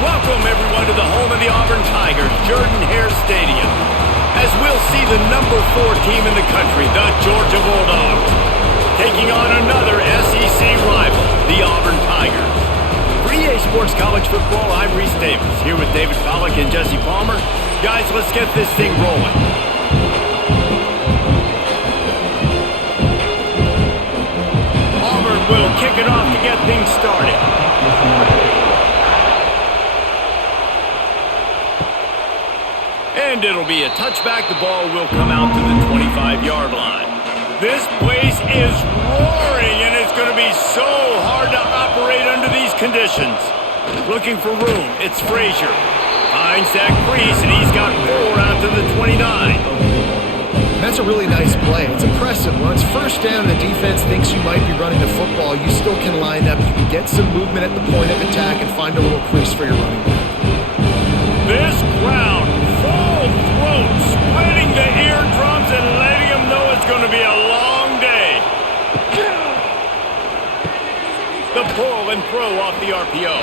Welcome, everyone, to the home of the Auburn Tigers, Jordan-Hare Stadium, as we'll see the number 4 team in the country, the Georgia Bulldogs, taking on another SEC rival, the Auburn Tigers. For EA Sports College Football, I'm Reese Davis, here with David Pollack and Jesse Palmer. Guys, let's get this thing rolling. Auburn will kick it off to get things started. And it'll be a touchback. The ball will come out to the 25-yard line. This place is roaring, and it's going to be so hard to operate under these conditions. Looking for room. It's Frazier. Finds Zach Priest, and he's got 4 out to the 29. That's a really nice play. It's impressive. When it's first down and the defense thinks you might be running the football, you still can line up. You can get some movement at the point of attack and find a little crease for your running back. This crowd, full throat, splitting the eardrums and letting them know it's going to be a long day. The pull and throw off the RPO.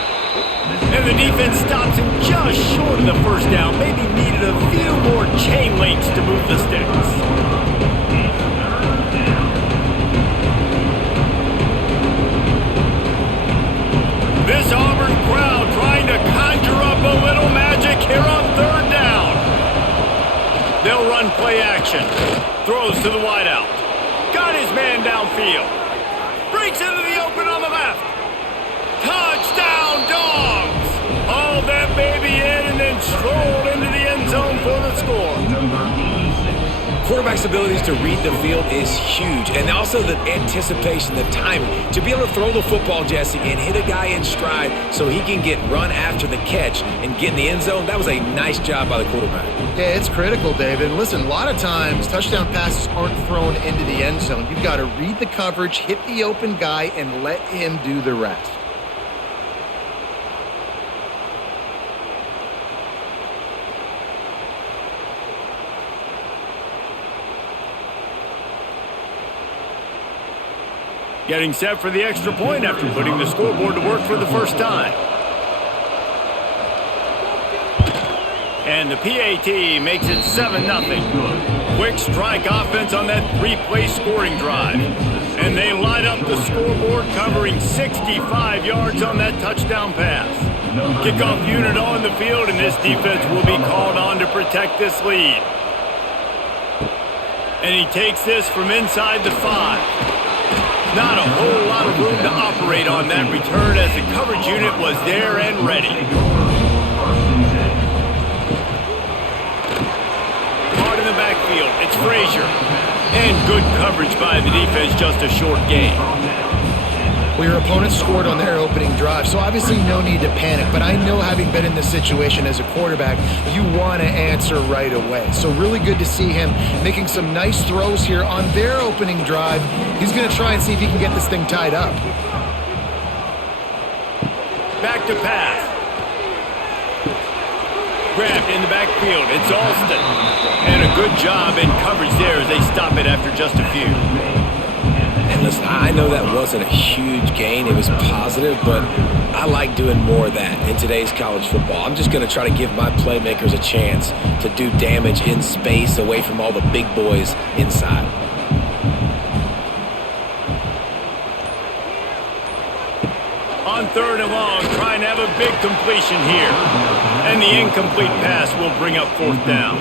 And the defense stops him just short of the first down. Maybe needed a few more chain links to move the sticks. This Auburn crowd trying to conjure up a little magic here on 3rd down. They'll run play action. Throws to the wideout. Got his man downfield. Breaks into the open on the left. Touchdown, Dogs! Hauled that baby in and then strolled into the end zone for the score. Quarterback's abilities to read the field is huge, and also the anticipation, the timing. To be able to throw the football, Jesse, and hit a guy in stride so he can get run after the catch and get in the end zone, that was a nice job by the quarterback. Yeah, it's critical, David. Listen, a lot of times touchdown passes aren't thrown into the end zone. You've got to read the coverage, hit the open guy, and let him do the rest. Getting set for the extra point after putting the scoreboard to work for the first time. And the PAT makes it 7-0. Quick strike offense on that 3-play scoring drive. And they light up the scoreboard, covering 65 yards on that touchdown pass. Kickoff unit on the field, and this defense will be called on to protect this lead. And he takes this from inside the 5. Not a whole lot of room to operate on that return as the coverage unit was there and ready. Hard in the backfield, it's Frazier. And good coverage by the defense, just a short gain. Well, your opponent scored on their opening drive, so obviously no need to panic. But I know, having been in this situation as a quarterback, you want to answer right away. So really good to see him making some nice throws here on their opening drive. He's going to try and see if he can get this thing tied up. Back to pass. Grabbed in the backfield. It's Alston. And a good job in coverage there as they stop it after just a few. And listen, I know that wasn't a huge gain. It was positive, but I like doing more of that in today's college football. I'm just going to try to give my playmakers a chance to do damage in space away from all the big boys inside. On 3rd and long, trying to have a big completion here. And the incomplete pass will bring up 4th down.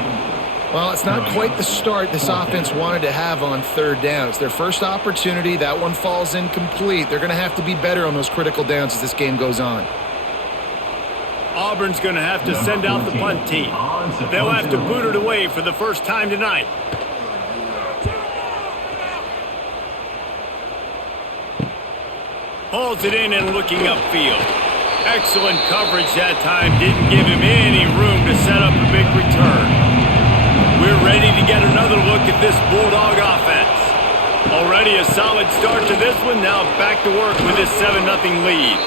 Well, it's not quite the start this offense wanted to have on 3rd down. It's their first opportunity. That one falls incomplete. They're going to have to be better on those critical downs as this game goes on. Auburn's going to have to send out the punt team. They'll have to boot it away for the first time tonight. Hauls it in and looking upfield. Excellent coverage that time. Didn't give him any room to set up a big return. We're ready to get another look at this Bulldog offense. Already a solid start to this one. Now back to work with this 7-0 lead.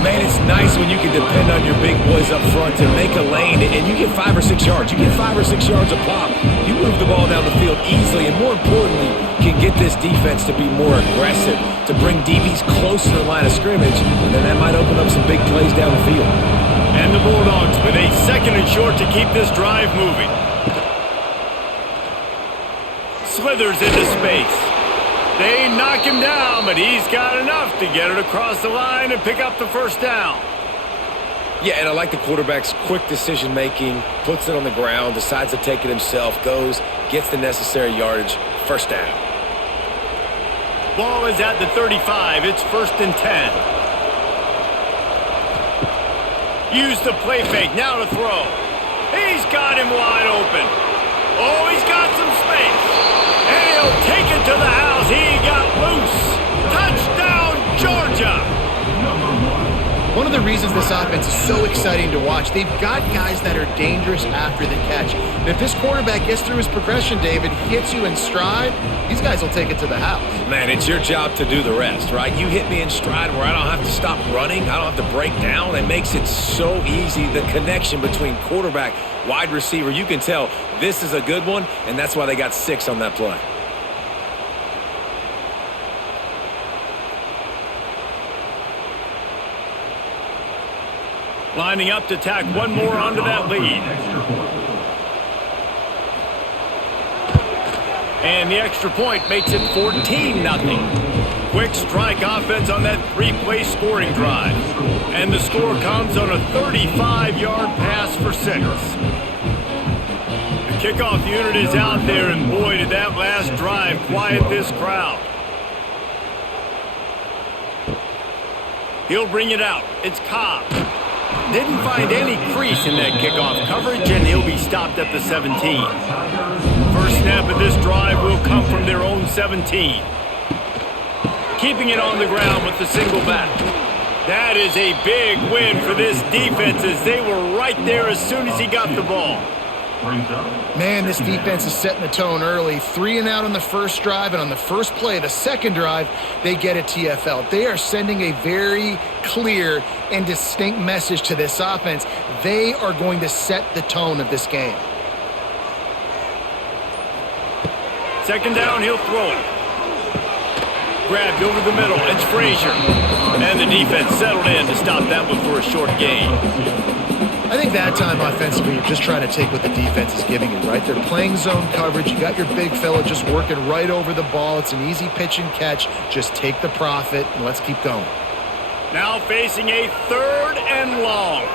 Man, it's nice when you can depend on your big boys up front to make a lane, and you get 5 or 6 yards. You get 5 or 6 yards a pop. You move the ball down the field easily, and more importantly, can get this defense to be more aggressive, to bring DBs close to the line of scrimmage, and then that might open up some big plays down the field. And with a 2nd and short to keep this drive moving. Slithers into space. They knock him down, but he's got enough to get it across the line and pick up the first down. Yeah, and I like the quarterback's quick decision-making, puts it on the ground, decides to take it himself, goes, gets the necessary yardage, first down. Ball is at the 35. It's 1st and 10. Use the play fake. Now to throw. He's got him wide open. Oh, he's got some space. And he'll take it to the house. He got loose. Touchdown, Georgia. One of the reasons this offense is so exciting to watch, they've got guys that are dangerous after the catch. And if this quarterback gets through his progression, David, hits you in stride, these guys will take it to the house. Man, it's your job to do the rest, right? You hit me in stride where I don't have to stop running. I don't have to break down. It makes it so easy. The connection between quarterback, wide receiver, you can tell this is a good one, and that's why they got 6 on that play. Lining up to tack one more onto that lead. And the extra point makes it 14-0. Quick strike offense on that 3-play scoring drive. And the score comes on a 35-yard pass for 6. The kickoff unit is out there, and boy, did that last drive quiet this crowd. He'll bring it out. It's Cobb. Didn't find any crease in that kickoff coverage, and he'll be stopped at the 17. First snap of this drive will come from their own 17. Keeping it on the ground with the single back. That is a big win for this defense, as they were right there as soon as he got the ball. Man, this defense is setting the tone early. 3 and out on the first drive, and on the first play, the second drive, they get a TFL. They are sending a very clear and distinct message to this offense. They are going to set the tone of this game. 2nd down, he'll throw it. Grabbed over the middle, it's Frazier. And the defense settled in to stop that one for a short gain. I think that time offensively, you're just trying to take what the defense is giving you, right? They're playing zone coverage. You got your big fella just working right over the ball. It's an easy pitch and catch. Just take the profit, and let's keep going. Now facing a 3rd and long.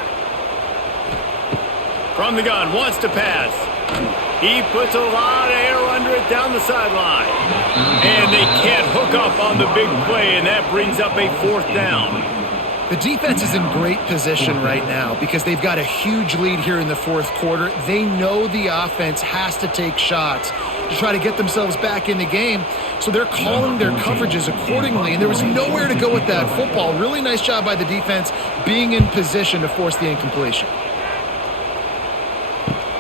From the gun, wants to pass. He puts a lot of air under it down the sideline. And they can't hook up on the big play, and that brings up a 4th down. The defense is in great position right now because they've got a huge lead here in the 4th quarter. They know the offense has to take shots to try to get themselves back in the game, so they're calling their coverages accordingly, and there was nowhere to go with that football. Really nice job by the defense being in position to force the incompletion.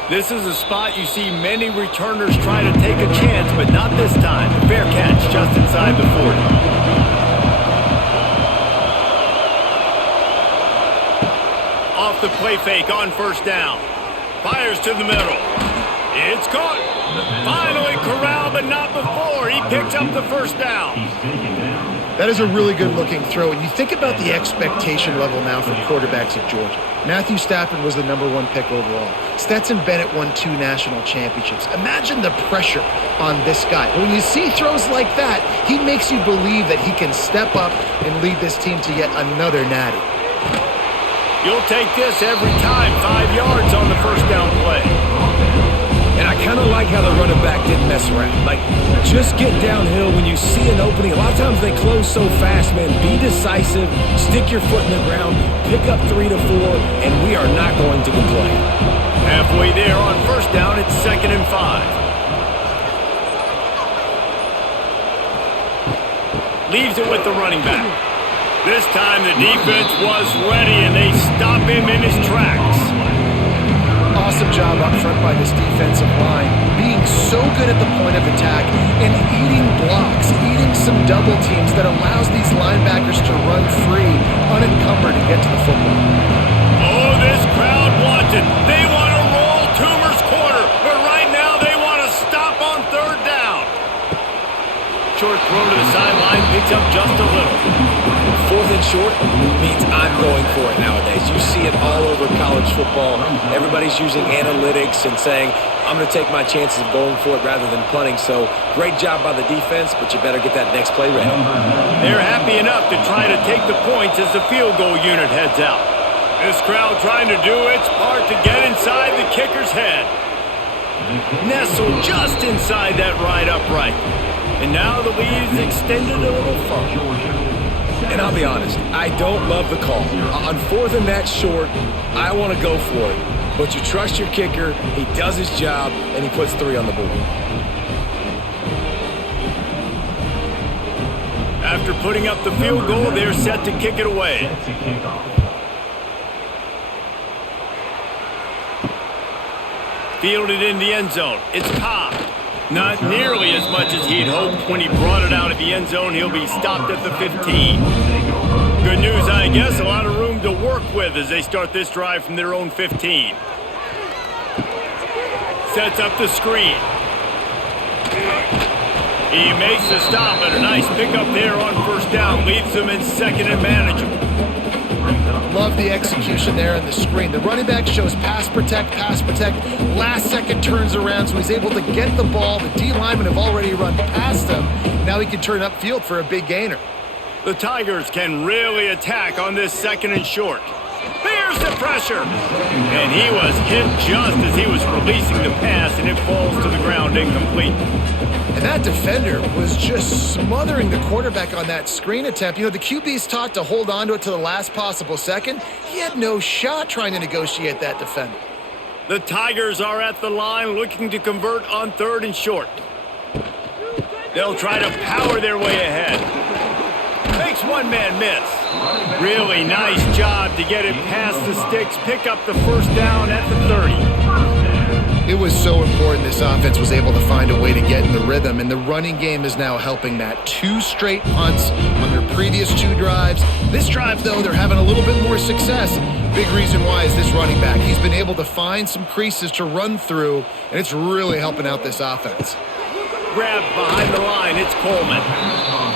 This is a spot you see many returners try to take a chance, but not this time. Fair catch just inside the 40. Off the play fake on first down. Fires to the middle. It's caught. Finally corralled, but not before. He picks up the first down. That is a really good-looking throw. And you think about the expectation level now for quarterbacks at Georgia. Matthew Stafford was the #1 pick overall. Stetson Bennett won 2 national championships. Imagine the pressure on this guy. When you see throws like that, he makes you believe that he can step up and lead this team to yet another natty. You'll take this every time. 5 yards on the first down play. And I kind of like how the running back didn't mess around. Like, just get downhill when you see an opening. A lot of times they close so fast, man. Be decisive, stick your foot in the ground, pick up 3 to 4, and we are not going to complain. Halfway there on first down, it's 2nd and 5. Leaves it with the running back. This time the defense was ready, and they stop him in his tracks. Awesome job up front by this defensive line, being so good at the point of attack and eating blocks, eating some double teams that allows these linebackers to run free, unencumbered, and get to the football. Oh, this crowd wants it. They want to roll Toomer's corner, but right now they want to stop on 3rd down. Short throw to the sideline, picks up just a little. 4th and short means I'm going for it nowadays. You see it all over college football. Everybody's using analytics and saying, I'm going to take my chances of going for it rather than punting. So great job by the defense, but you better get that next play ready. They're happy enough to try to take the points as the field goal unit heads out. This crowd trying to do its part to get inside the kicker's head. Nestled just inside that right upright. And now the lead's extended a little further. And I'll be honest, I don't love the call. On 4th and that short, I want to go for it. But you trust your kicker, he does his job, and he puts 3 on the board. After putting up the field goal, they're set to kick it away. Fielded in the end zone. It's popped. Not nearly as much as he'd hoped. When he brought it out of the end zone, he'll be stopped at the 15. Good news, I guess. A lot of room to work with as they start this drive from their own 15. Sets up the screen. He makes the stop, and a nice pickup there on first down. Leaves them in second and manageable. Love the execution there on the screen. The running back shows pass protect, last second turns around, so he's able to get the ball. The D linemen have already run past him. Now he can turn upfield for a big gainer. The Tigers can really attack on this second and short. There's the pressure. And he was hit just as he was releasing the pass, and it falls to the ground incomplete. And that defender was just smothering the quarterback on that screen attempt. You know, the QB's taught to hold on to it to the last possible second. He had no shot trying to negotiate that defender. The Tigers are at the line looking to convert on 3rd and short. They'll try to power their way ahead. Makes one man miss. Really nice job to get it past the sticks, pick up the first down at the 30. It was so important this offense was able to find a way to get in the rhythm, and the running game is now helping that. 2 straight punts on their previous 2 drives. This drive, though, they're having a little bit more success. Big reason why is this running back. He's been able to find some creases to run through, and it's really helping out this offense. Grabbed behind the line, it's Coleman.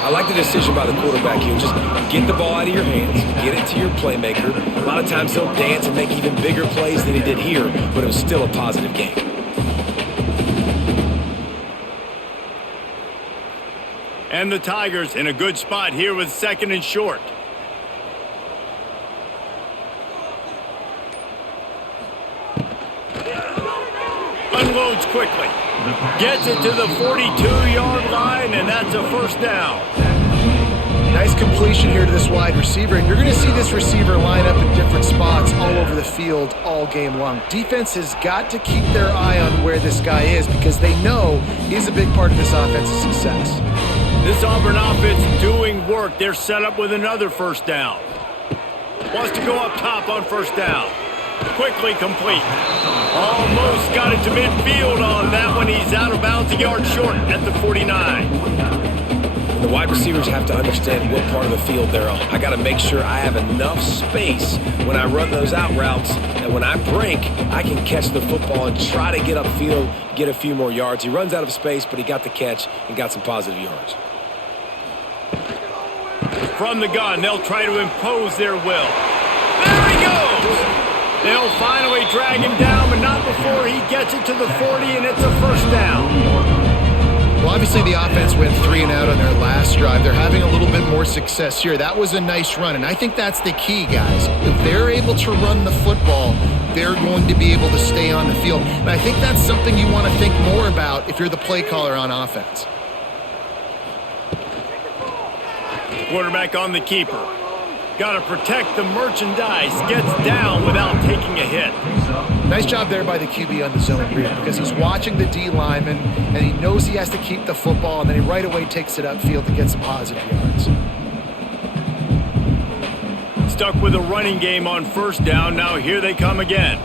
I like the decision by the quarterback here. Just get the ball out of your hands, get it to your playmaker. A lot of times he'll dance and make even bigger plays than he did here, but it was still a positive game. And the Tigers in a good spot here with 2nd and short. Unloads quickly. Gets it to the 42-yard line, and that's a first down. Nice completion here to this wide receiver, and you're going to see this receiver line up in different spots all over the field all game long. Defense has got to keep their eye on where this guy is because they know he's a big part of this offense's success. This Auburn offense doing work. They're set up with another first down. Wants to go up top on first down. Quickly complete. Almost got it to midfield on that one. He's out of bounds, a yard short at the 49. The wide receivers have to understand what part of the field they're on. I got to make sure I have enough space when I run those out routes that when I break, I can catch the football and try to get upfield, get a few more yards. He runs out of space, but he got the catch and got some positive yards. From the gun, they'll try to impose their will. There he goes! They'll finally drag him down, but not before he gets it to the 40, and it's a first down. Well, obviously the offense went 3 and out on their last drive. They're having a little bit more success here. That was a nice run, and I think that's the key, guys. If they're able to run the football, they're going to be able to stay on the field. And I think that's something you want to think more about if you're the play caller on offense. Quarterback on the keeper. Got to protect the merchandise. Gets down without taking a hit. Nice job there by the QB on the zone read because he's watching the D lineman and he knows he has to keep the football, and then he right away takes it upfield to get some positive yards. Stuck with a running game on first down. Now here they come again.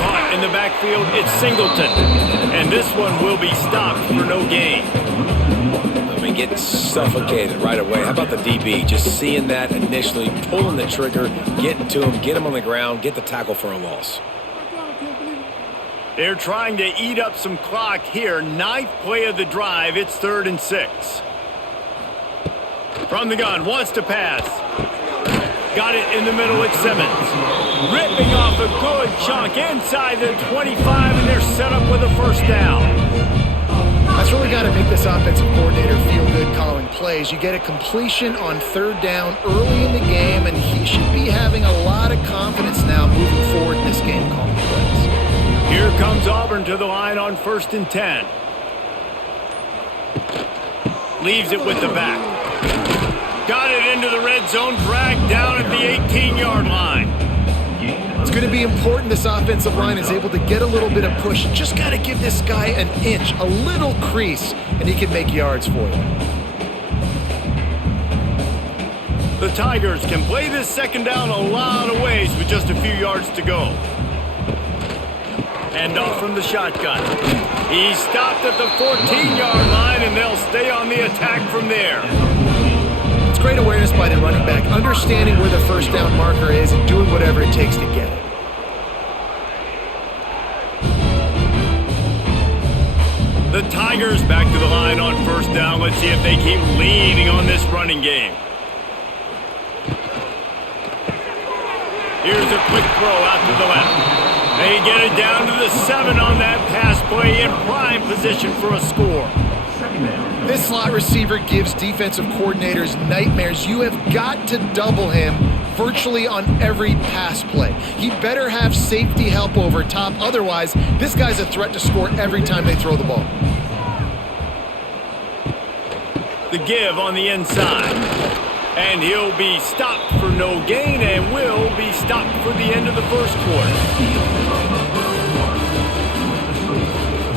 Caught in the backfield, it's Singleton. And this one will be stopped for no gain. Getting suffocated right away. How about the DB? Just seeing that initially, pulling the trigger, getting to him, get him on the ground, get the tackle for a loss. They're trying to eat up some clock here. 9th play of the drive. It's 3rd and 6. From the gun, wants to pass. Got it in the middle with Simmons. Ripping off a good chunk inside the 25, and they're set up with a first down. That's really got to make this offensive coordinator feel good calling plays. You get a completion on third down early in the game, and he should be having a lot of confidence now moving forward in this game calling plays. Here comes Auburn to the line on 1st and 10. Leaves it with the back. Got it into the red zone, dragged down at the 18-yard line. It's going to be important this offensive line is able to get a little bit of push. Just got to give this guy an inch, a little crease, and he can make yards for you. The Tigers can play this second down a lot of ways with just a few yards to go. And off from the shotgun. He stopped at the 14-yard line, and they'll stay on the attack from there. It's great awareness by the running back, understanding where the first down marker is and doing whatever it takes to get it. The Tigers back to the line on 1st down. Let's see if they keep leaning on this running game. Here's a quick throw out to the left. They get it down to the 7 on that pass play in prime position for a score. This slot receiver gives defensive coordinators nightmares. You have got to double him virtually on every pass play. He better have safety help over top. Otherwise, this guy's a threat to score every time they throw the ball. The give on the inside. And he'll be stopped for no gain and will be stopped for the end of the first quarter.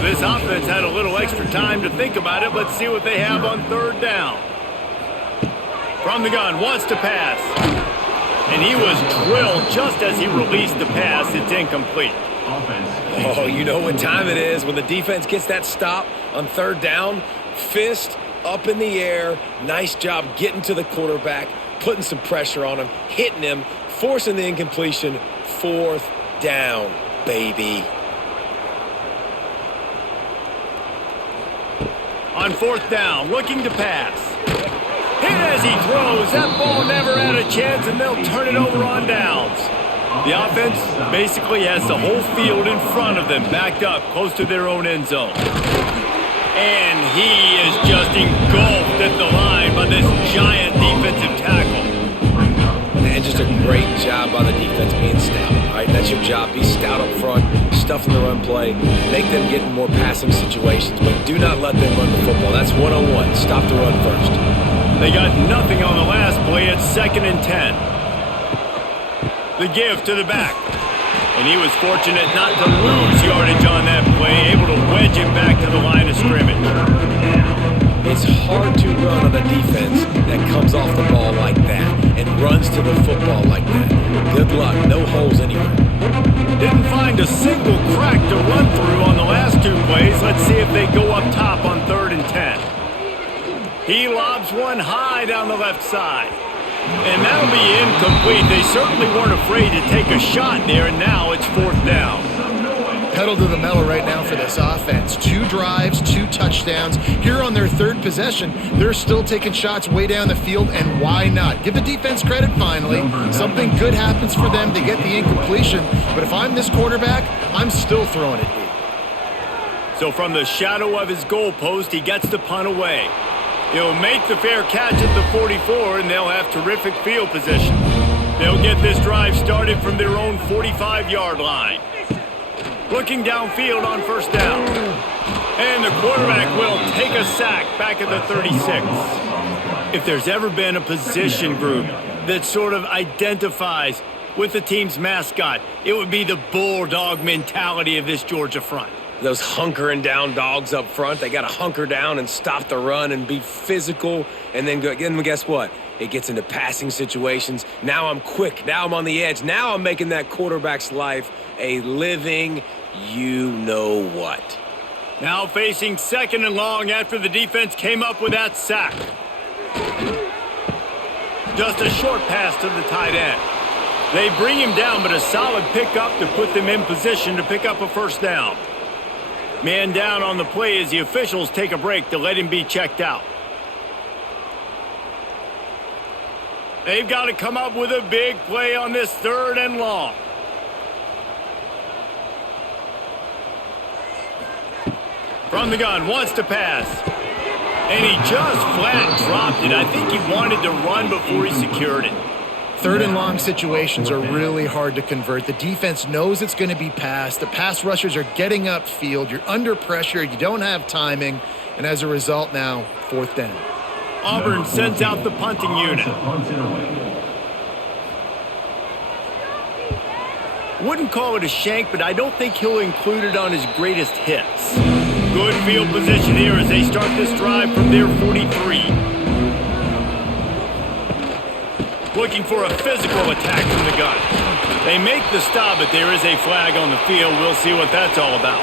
This offense had a little extra time to think about it. Let's see what they have on 3rd down. From the gun, wants to pass. And he was drilled just as he released the pass. It's incomplete. Oh, you know what time it is when the defense gets that stop on 3rd down. Fist up in the air. Nice job getting to the quarterback, putting some pressure on him, hitting him, forcing the incompletion. 4th down, baby. On 4th down, looking to pass. Hit as he throws. That ball never had a chance, and they'll turn it over on downs. The offense basically has the whole field in front of them, backed up close to their own end zone. And he is just engulfed at the line by this giant defensive tackle. And just a great job by the defense being stout. All right, that's your job. Be stout up front, stuff in the run play, make them get in more passing situations, but do not let them run the football. That's one-on-one. Stop the run first. They got nothing on the last play. It's 2nd and 10. The give to the back. And he was fortunate not to lose yardage on that play, able to wedge it back to the line of scrimmage. It's hard to run on a defense that comes off the ball like that and runs to the football like that. Good luck. No holes anywhere. Didn't find a single crack to run through on the last 2 plays. Let's see if they go up top on 3rd and 10. He lobs one high down the left side. And that'll be incomplete. They certainly weren't afraid to take a shot there, and now it's 4th down. Pedal to the metal right now for this offense. 2 drives, 2 touchdowns. Here on their 3rd possession, they're still taking shots way down the field, and why not? Give the defense credit finally. Something good happens for them. They get the incompletion. But if I'm this quarterback, I'm still throwing it deep. So from the shadow of his goalpost, he gets the punt away. He'll make the fair catch at the 44, and they'll have terrific field position. They'll get this drive started from their own 45-yard line. Looking downfield on 1st down. And the quarterback will take a sack back at the 36. If there's ever been a position group that sort of identifies with the team's mascot, it would be the Bulldog mentality of this Georgia front. Those hunkering down dogs up front, they got to hunker down and stop the run and be physical. And then guess what? It gets into passing situations. Now I'm quick. Now I'm on the edge. Now I'm making that quarterback's life a living you-know-what. Now facing 2nd and long after the defense came up with that sack. Just a short pass to the tight end. They bring him down, but a solid pickup to put them in position to pick up a 1st down. Man down on the play as the officials take a break to let him be checked out. They've got to come up with a big play on this 3rd and long. From the gun, wants to pass. And he just flat dropped it. I think he wanted to run before he secured it. 3rd and long situations are really hard to convert. The defense knows it's going to be passed. The pass rushers are getting upfield. You're under pressure. You don't have timing. And as a result now, 4th down. Auburn sends out the punting unit. Wouldn't call it a shank, but I don't think he'll include it on his greatest hits. Good field position here as they start this drive from their 43. Looking for a physical attack from the gun. They make the stop, but there is a flag on the field. We'll see what that's all about.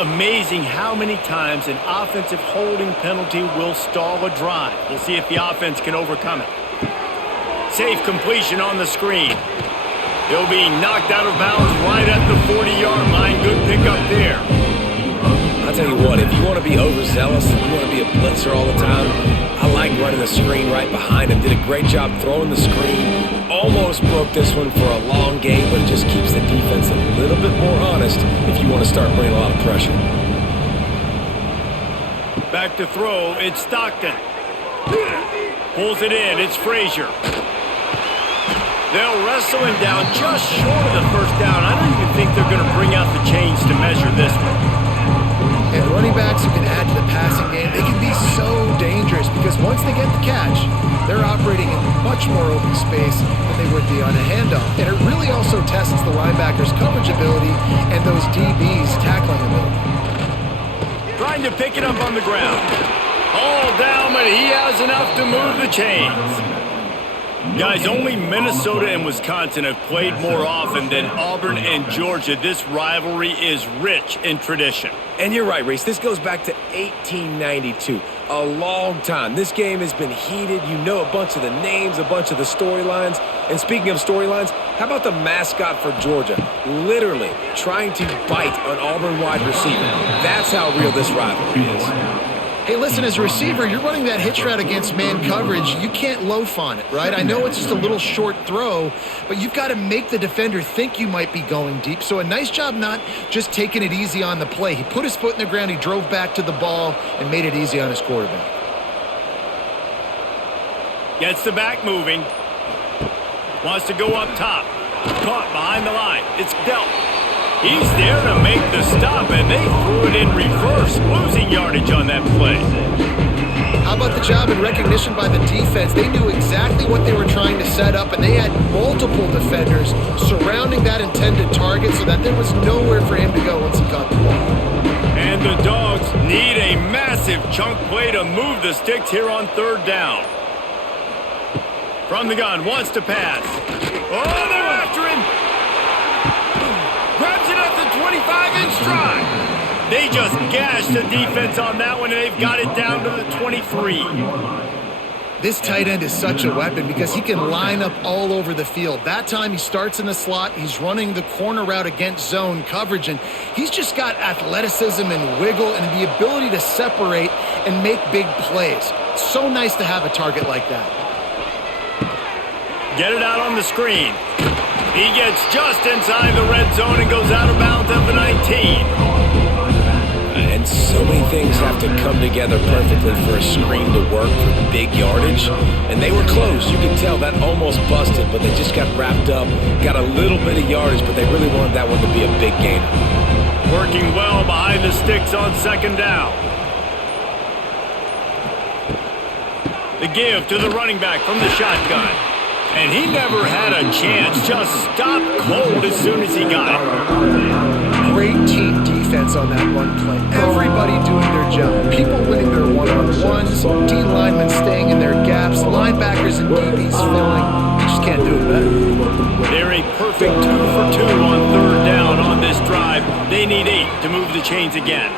Amazing how many times an offensive holding penalty will stall a drive. We'll see if the offense can overcome it. Safe completion on the screen. He'll be knocked out of bounds right at the 40-yard line. Good pickup there. I'll tell you what, if you want to be overzealous, if you want to be a blitzer all the time, I like running the screen right behind him. Did a great job throwing the screen. Almost broke this one for a long game, but it just keeps the defense a little bit more honest if you want to start bringing a lot of pressure. Back to throw, it's Stockton. Pulls it in, it's Frazier. They'll wrestle him down just short of the 1st down. I don't even think they're going to bring out the chains to measure this one. And running backs who can add to the passing game, they can be so dangerous because once they get the catch, they're operating in much more open space than they would be on a handoff. And it really also tests the linebackers' coverage ability and those DBs' tackling ability. Trying to pick it up on the ground. All down, but he has enough to move the chains. Guys, only Minnesota and Wisconsin have played more often than Auburn and Georgia. This rivalry is rich in tradition. And you're right, Reese. This goes back to 1892. A long time. This game has been heated. You know a bunch of the names, a bunch of the storylines. And speaking of storylines, how about the mascot for Georgia? Literally trying to bite an Auburn wide receiver. That's how real this rivalry is. Hey, listen, as a receiver, you're running that hitch route against man coverage. You can't loaf on it, right? I know it's just a little short throw, but you've got to make the defender think you might be going deep. So a nice job not just taking it easy on the play. He put his foot in the ground, he drove back to the ball, and made it easy on his quarterback. Gets the back moving. Wants to go up top. Caught behind the line. It's dealt. He's there to make the stop, and they threw it in reverse, losing yardage on that play. How about the job and recognition by the defense? They knew exactly what they were trying to set up, and they had multiple defenders surrounding that intended target so that there was nowhere for him to go once he caught the ball. And the Dogs need a massive chunk play to move the sticks here on 3rd down. From the gun, wants to pass. Oh, they're after him. Grabs it at the 25 in stride. They just gashed the defense on that one, and they've got it down to the 23. This tight end is such a weapon because he can line up all over the field. That time he starts in the slot. He's running the corner route against zone coverage, and he's just got athleticism and wiggle and the ability to separate and make big plays. It's so nice to have a target like that. Get it out on the screen. He gets just inside the red zone and goes out of bounds at the 19. And so many things have to come together perfectly for a screen to work for big yardage. And they were close. You can tell that almost busted, but they just got wrapped up, got a little bit of yardage, but they really wanted that one to be a big gainer. Working well behind the sticks on 2nd down. The give to the running back from the shotgun. And he never had a chance, just stopped cold as soon as he got it. Great team defense on that one play. Everybody doing their job. People winning their one-on-ones, D linemen staying in their gaps, linebackers and DBs filling. You just can't do it better. They're a perfect 2 for 2 on 3rd down on this drive. They need 8 to move the chains again.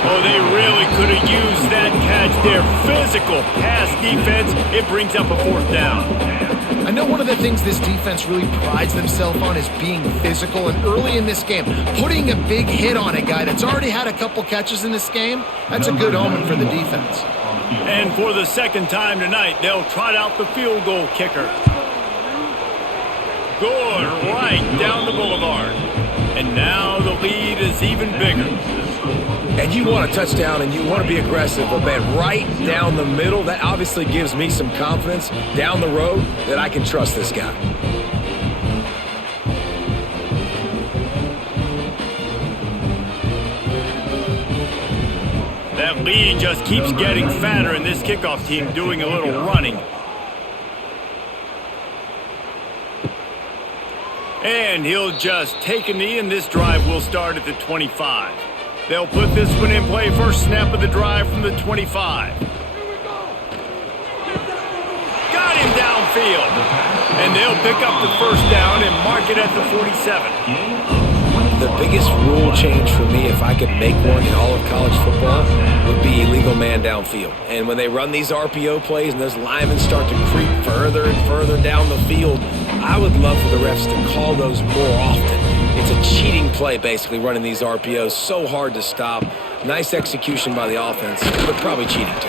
Oh, they really could have used that catch there. Physical pass defense. It brings up a 4th down. I know one of the things this defense really prides themselves on is being physical, and early in this game, putting a big hit on a guy that's already had a couple catches in this game, that's a good omen for the defense. And for the second time tonight, they'll trot out the field goal kicker. Good, right down the boulevard. And now the lead is even bigger. And you want a touchdown and you want to be aggressive, but man, right down the middle, that obviously gives me some confidence down the road that I can trust this guy. That lead just keeps getting fatter, and this kickoff team doing a little running. And he'll just take a knee, and this drive will start at the 25. They'll put this one in play. First snap of the drive from the 25. Got him downfield. And they'll pick up the first down and mark it at the 47. The biggest rule change for me, if I could make one in all of college football, would be illegal man downfield. And when they run these RPO plays and those linemen start to creep further and further down the field, I would love for the refs to call those more often. It's a cheating play, basically, running these RPOs. So hard to stop. Nice execution by the offense, but probably cheating too.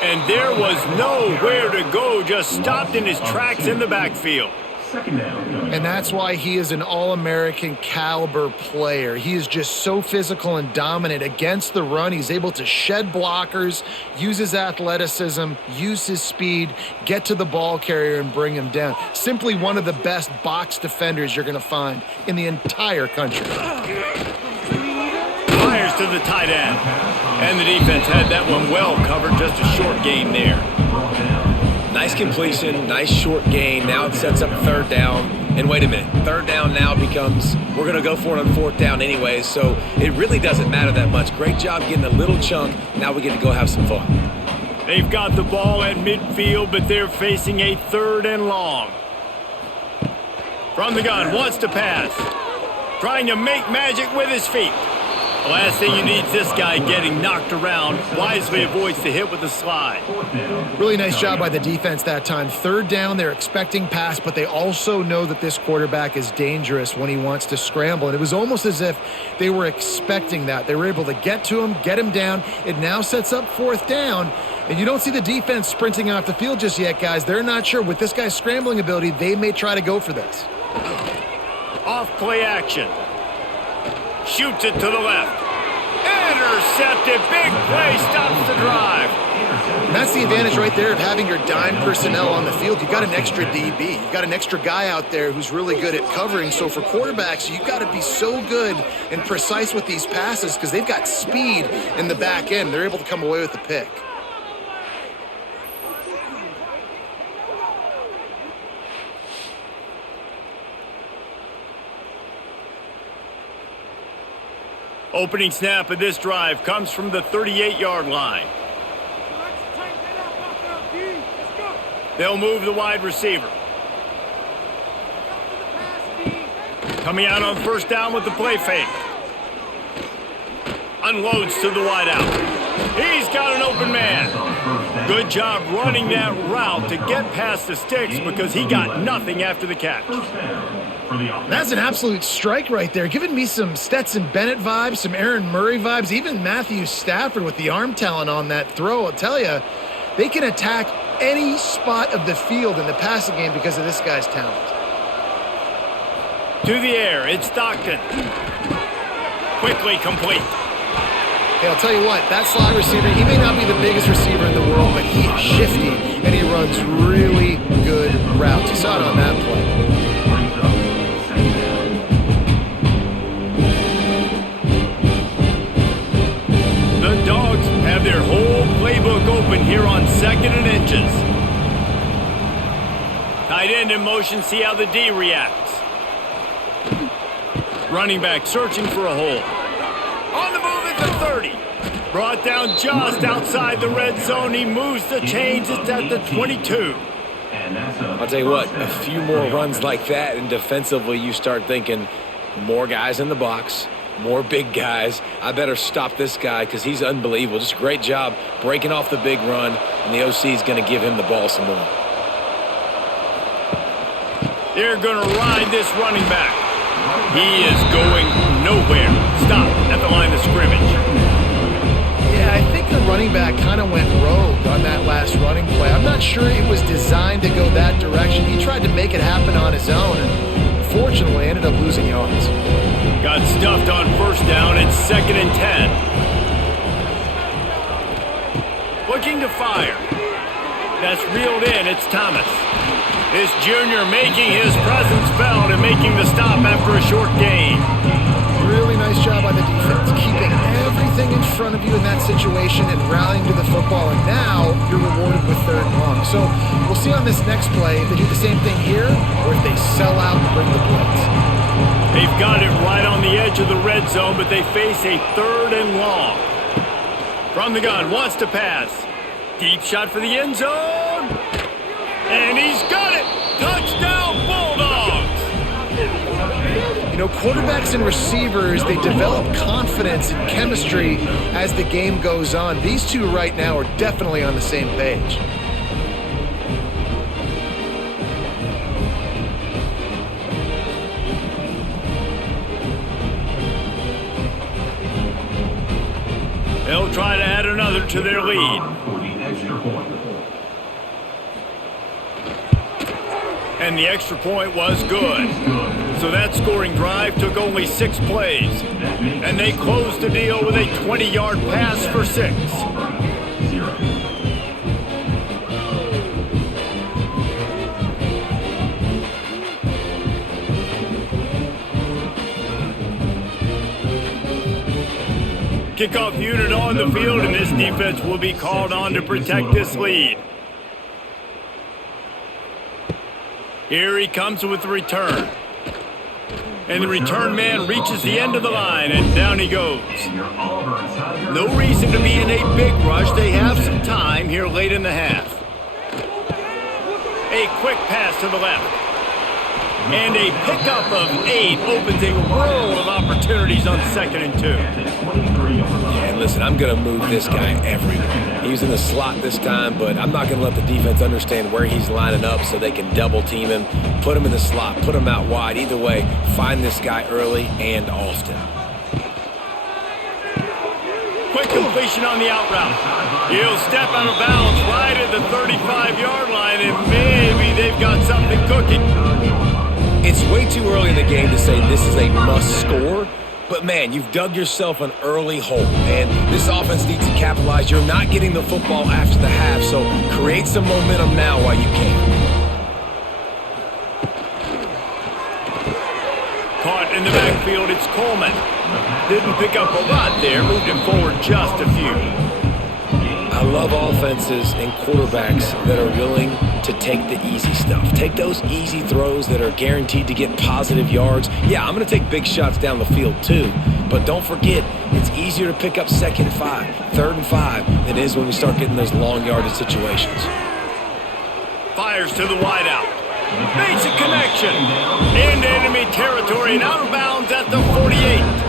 And there was nowhere to go, just stopped in his tracks in the backfield. And that's why he is an All-American caliber player. He is just so physical and dominant against the run. He's able to shed blockers, use his athleticism, use his speed, get to the ball carrier and bring him down. Simply one of the best box defenders you're going to find in the entire country. Fires to the tight end. And the defense had that one well covered, just a short gain there. Nice completion, nice short gain. Now it sets up third down. And wait a minute, third down now becomes, we're going to go for it on fourth down anyways, so it really doesn't matter that much. Great job getting a little chunk. Now we get to go have some fun. They've got the ball at midfield, but they're facing a third and long. From the gun, wants to pass. Trying to make magic with his feet. The last thing you need is this guy getting knocked around. Wisely avoids the hit with the slide. Really nice job by the defense that time. Third down, they're expecting pass, but they also know that this quarterback is dangerous when he wants to scramble. And it was almost as if they were expecting that. They were able to get to him, get him down. It now sets up fourth down. And you don't see the defense sprinting off the field just yet, guys. They're not sure. With this guy's scrambling ability, they may try to go for this. Off play action. Shoots it to the left. Intercepted. Big play stops the drive. And that's the advantage right there of having your dime personnel on the field. You've got an extra DB. You've got an extra guy out there who's really good at covering. So for quarterbacks, you've got to be so good and precise with these passes because they've got speed in the back end. They're able to come away with the pick. Opening snap of this drive comes from the 38-yard line. They'll move the wide receiver. Coming out on first down with the play fake. Unloads to the wide out. He's got an open man. Good job running that route to get past the sticks because he got nothing after the catch. That's an absolute strike right there, giving me some Stetson Bennett vibes, some Aaron Murray vibes, even Matthew Stafford with the arm talent on that throw. I'll tell you, they can attack any spot of the field in the passing game because of this guy's talent. To the air, it's Stockton. Quickly complete. Hey, I'll tell you what, that slot receiver, he may not be the biggest receiver in the world, but he is shifty, and he runs really good routes. You saw it on that play. The Dogs have their whole playbook open here on 2nd and inches. Tight end in motion, see how the D reacts. Running back searching for a hole. On the move at the 30. Brought down just outside the red zone. He moves the chains. It's at the 22. I'll tell you what, a few more runs like that, and defensively you start thinking more guys in the box, more big guys. I better stop this guy because he's unbelievable. Just a great job breaking off the big run, and the OC is going to give him the ball some more. They're going to ride this running back. He is going nowhere. Stop at the line of scrimmage. Yeah, I think the running back kind of went rogue on that last running play. I'm not sure it was designed to go that direction. He tried to make it happen on his own and fortunately ended up losing yards. Got stuffed on first down. It's 2nd and 10. Looking to fire. That's reeled in. It's Thomas. This junior making his presence felt and making the stop after a short gain. Really nice job by the defense, keeping everything in front of you in that situation and rallying to the football, and now you're rewarded with 3rd and long. So we'll see on this next play if they do the same thing here or if they sell out and bring the blitz. They've got it right on the edge of the red zone, but they face a 3rd and long. From the gun, wants to pass. Deep shot for the end zone. And he's got it! Touchdown, Bulldogs! You know, quarterbacks and receivers, they develop confidence and chemistry as the game goes on. These two right now are definitely on the same page. They'll try to add another to their lead. And the extra point was good. So that scoring drive took only 6 plays. And they closed the deal with a 20-yard pass for 6. Kickoff unit on the field, and this defense will be called on to protect this lead. Here he comes with the return. And the return man reaches the end of the line, and down he goes. No reason to be in a big rush. They have some time here late in the half. A quick pass to the left. And a pickup of 8 opens a world of opportunities on 2nd and 2. And listen, I'm going to move this guy everywhere. He's in the slot this time, but I'm not going to let the defense understand where he's lining up so they can double team him, put him in the slot, put him out wide. Either way, find this guy early and often. Quick completion on the out route. He'll step out of bounds right at the 35-yard line, and maybe they've got something cooking. It's way too early in the game to say this is a must score, but man, you've dug yourself an early hole, and this offense needs to capitalize. You're not getting the football after the half, so create some momentum now while you can. Caught in the backfield, it's Coleman. Didn't pick up a lot there, moved him forward just a few. I love offenses and quarterbacks that are willing to take the easy stuff. Take those easy throws that are guaranteed to get positive yards. Yeah, I'm going to take big shots down the field too, but don't forget, it's easier to pick up 2nd and 5, 3rd and 5 than it is when we start getting those long yardage situations. Fires to the wideout. Makes a connection. Into enemy territory and out of bounds at the 48.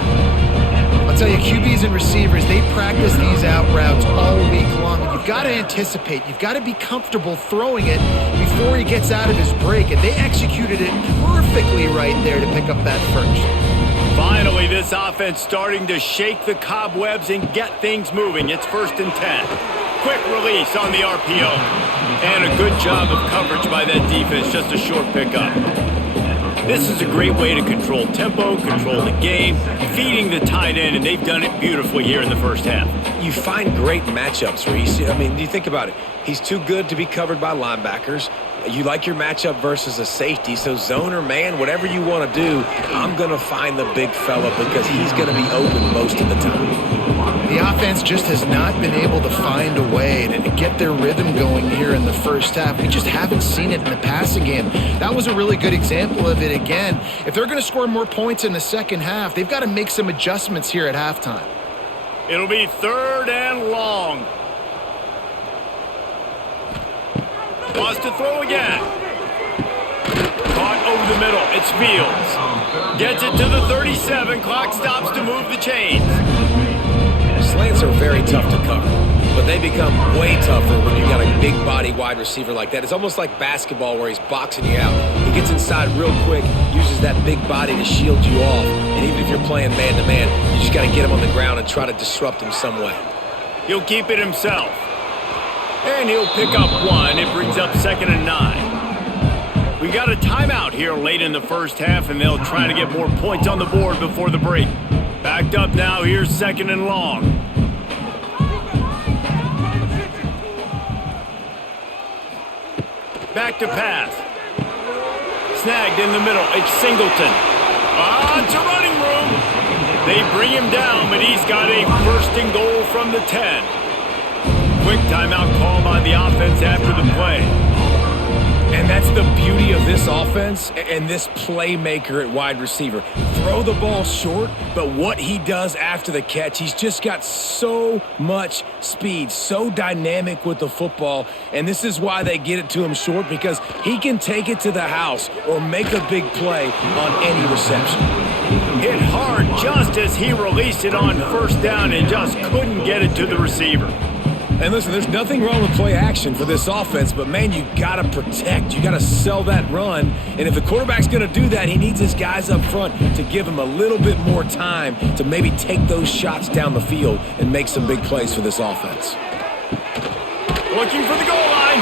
I'll tell you, QBs and receivers, they practice these out routes all week long. You've got to anticipate. You've got to be comfortable throwing it before he gets out of his break. And they executed it perfectly right there to pick up that first. Finally, this offense starting to shake the cobwebs and get things moving. It's 1st and 10. Quick release on the RPO. And a good job of coverage by that defense. Just a short pickup. This is a great way to control tempo, control the game, feeding the tight end, and they've done it beautifully here in the first half. You find great matchups, Reese. I mean, you think about it. He's too good to be covered by linebackers. You like your matchup versus a safety, so zone or man, whatever you want to do, I'm going to find the big fella because he's going to be open most of the time. The offense just has not been able to find a way to get their rhythm going here in the first half. We just haven't seen it in the passing game. That was a really good example of it again. If they're going to score more points in the second half, they've got to make some adjustments here at halftime. It'll be 3rd and long. Wants to throw again. Caught over the middle. It's Fields. Gets it to the 37. Clock stops to move the chains. Slants are very tough to cover, but they become way tougher when you got a big body wide receiver like that. It's almost like basketball where he's boxing you out. He gets inside real quick, uses that big body to shield you off, and even if you're playing man-to-man, you just got to get him on the ground and try to disrupt him some way. He'll keep it himself. And he'll pick up one. It brings up 2nd and 9. We got a timeout here late in the first half, and they'll try to get more points on the board before the break. Backed up now. Here's 2nd and long. Back to pass. Snagged in the middle. It's Singleton. It's a running room. They bring him down, but he's got a 1st and goal from the 10. Quick timeout call by the offense after the play. And that's the beauty of this offense and this playmaker at wide receiver. Throw the ball short, but what he does after the catch, he's just got so much speed, so dynamic with the football. And this is why they get it to him short, because he can take it to the house or make a big play on any reception. Hit hard just as he released it on 1st down and just couldn't get it to the receiver. And listen, there's nothing wrong with play action for this offense, but man, you gotta protect. You gotta sell that run. And if the quarterback's gonna do that, he needs his guys up front to give him a little bit more time to maybe take those shots down the field and make some big plays for this offense. Looking for the goal line,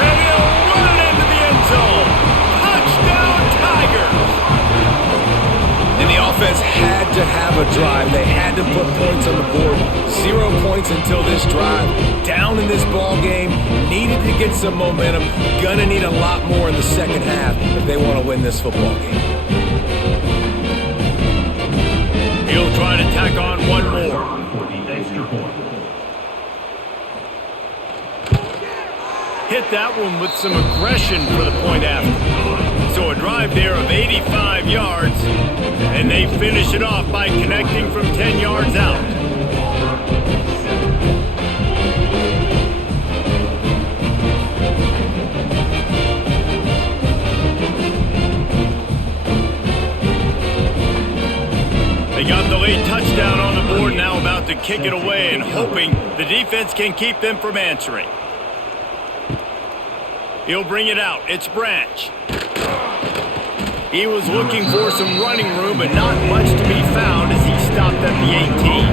and he'll run it into the end zone. Touchdown, Tigers! And the offense had to have a drive. They had to put points on the board. 0 points until this drive. Down in this ball game. Needed to get some momentum. Gonna need a lot more in the second half if they want to win this football game. He'll try to tack on one more. Hit that one with some aggression for the point after. So a drive there of 85 yards, and they finish it off by connecting from 10 yards out. They got the late touchdown on the board, now about to kick it away and hoping the defense can keep them from answering. He'll bring it out. It's Branch. He was looking for some running room, but not much to be found as he stopped at the 18.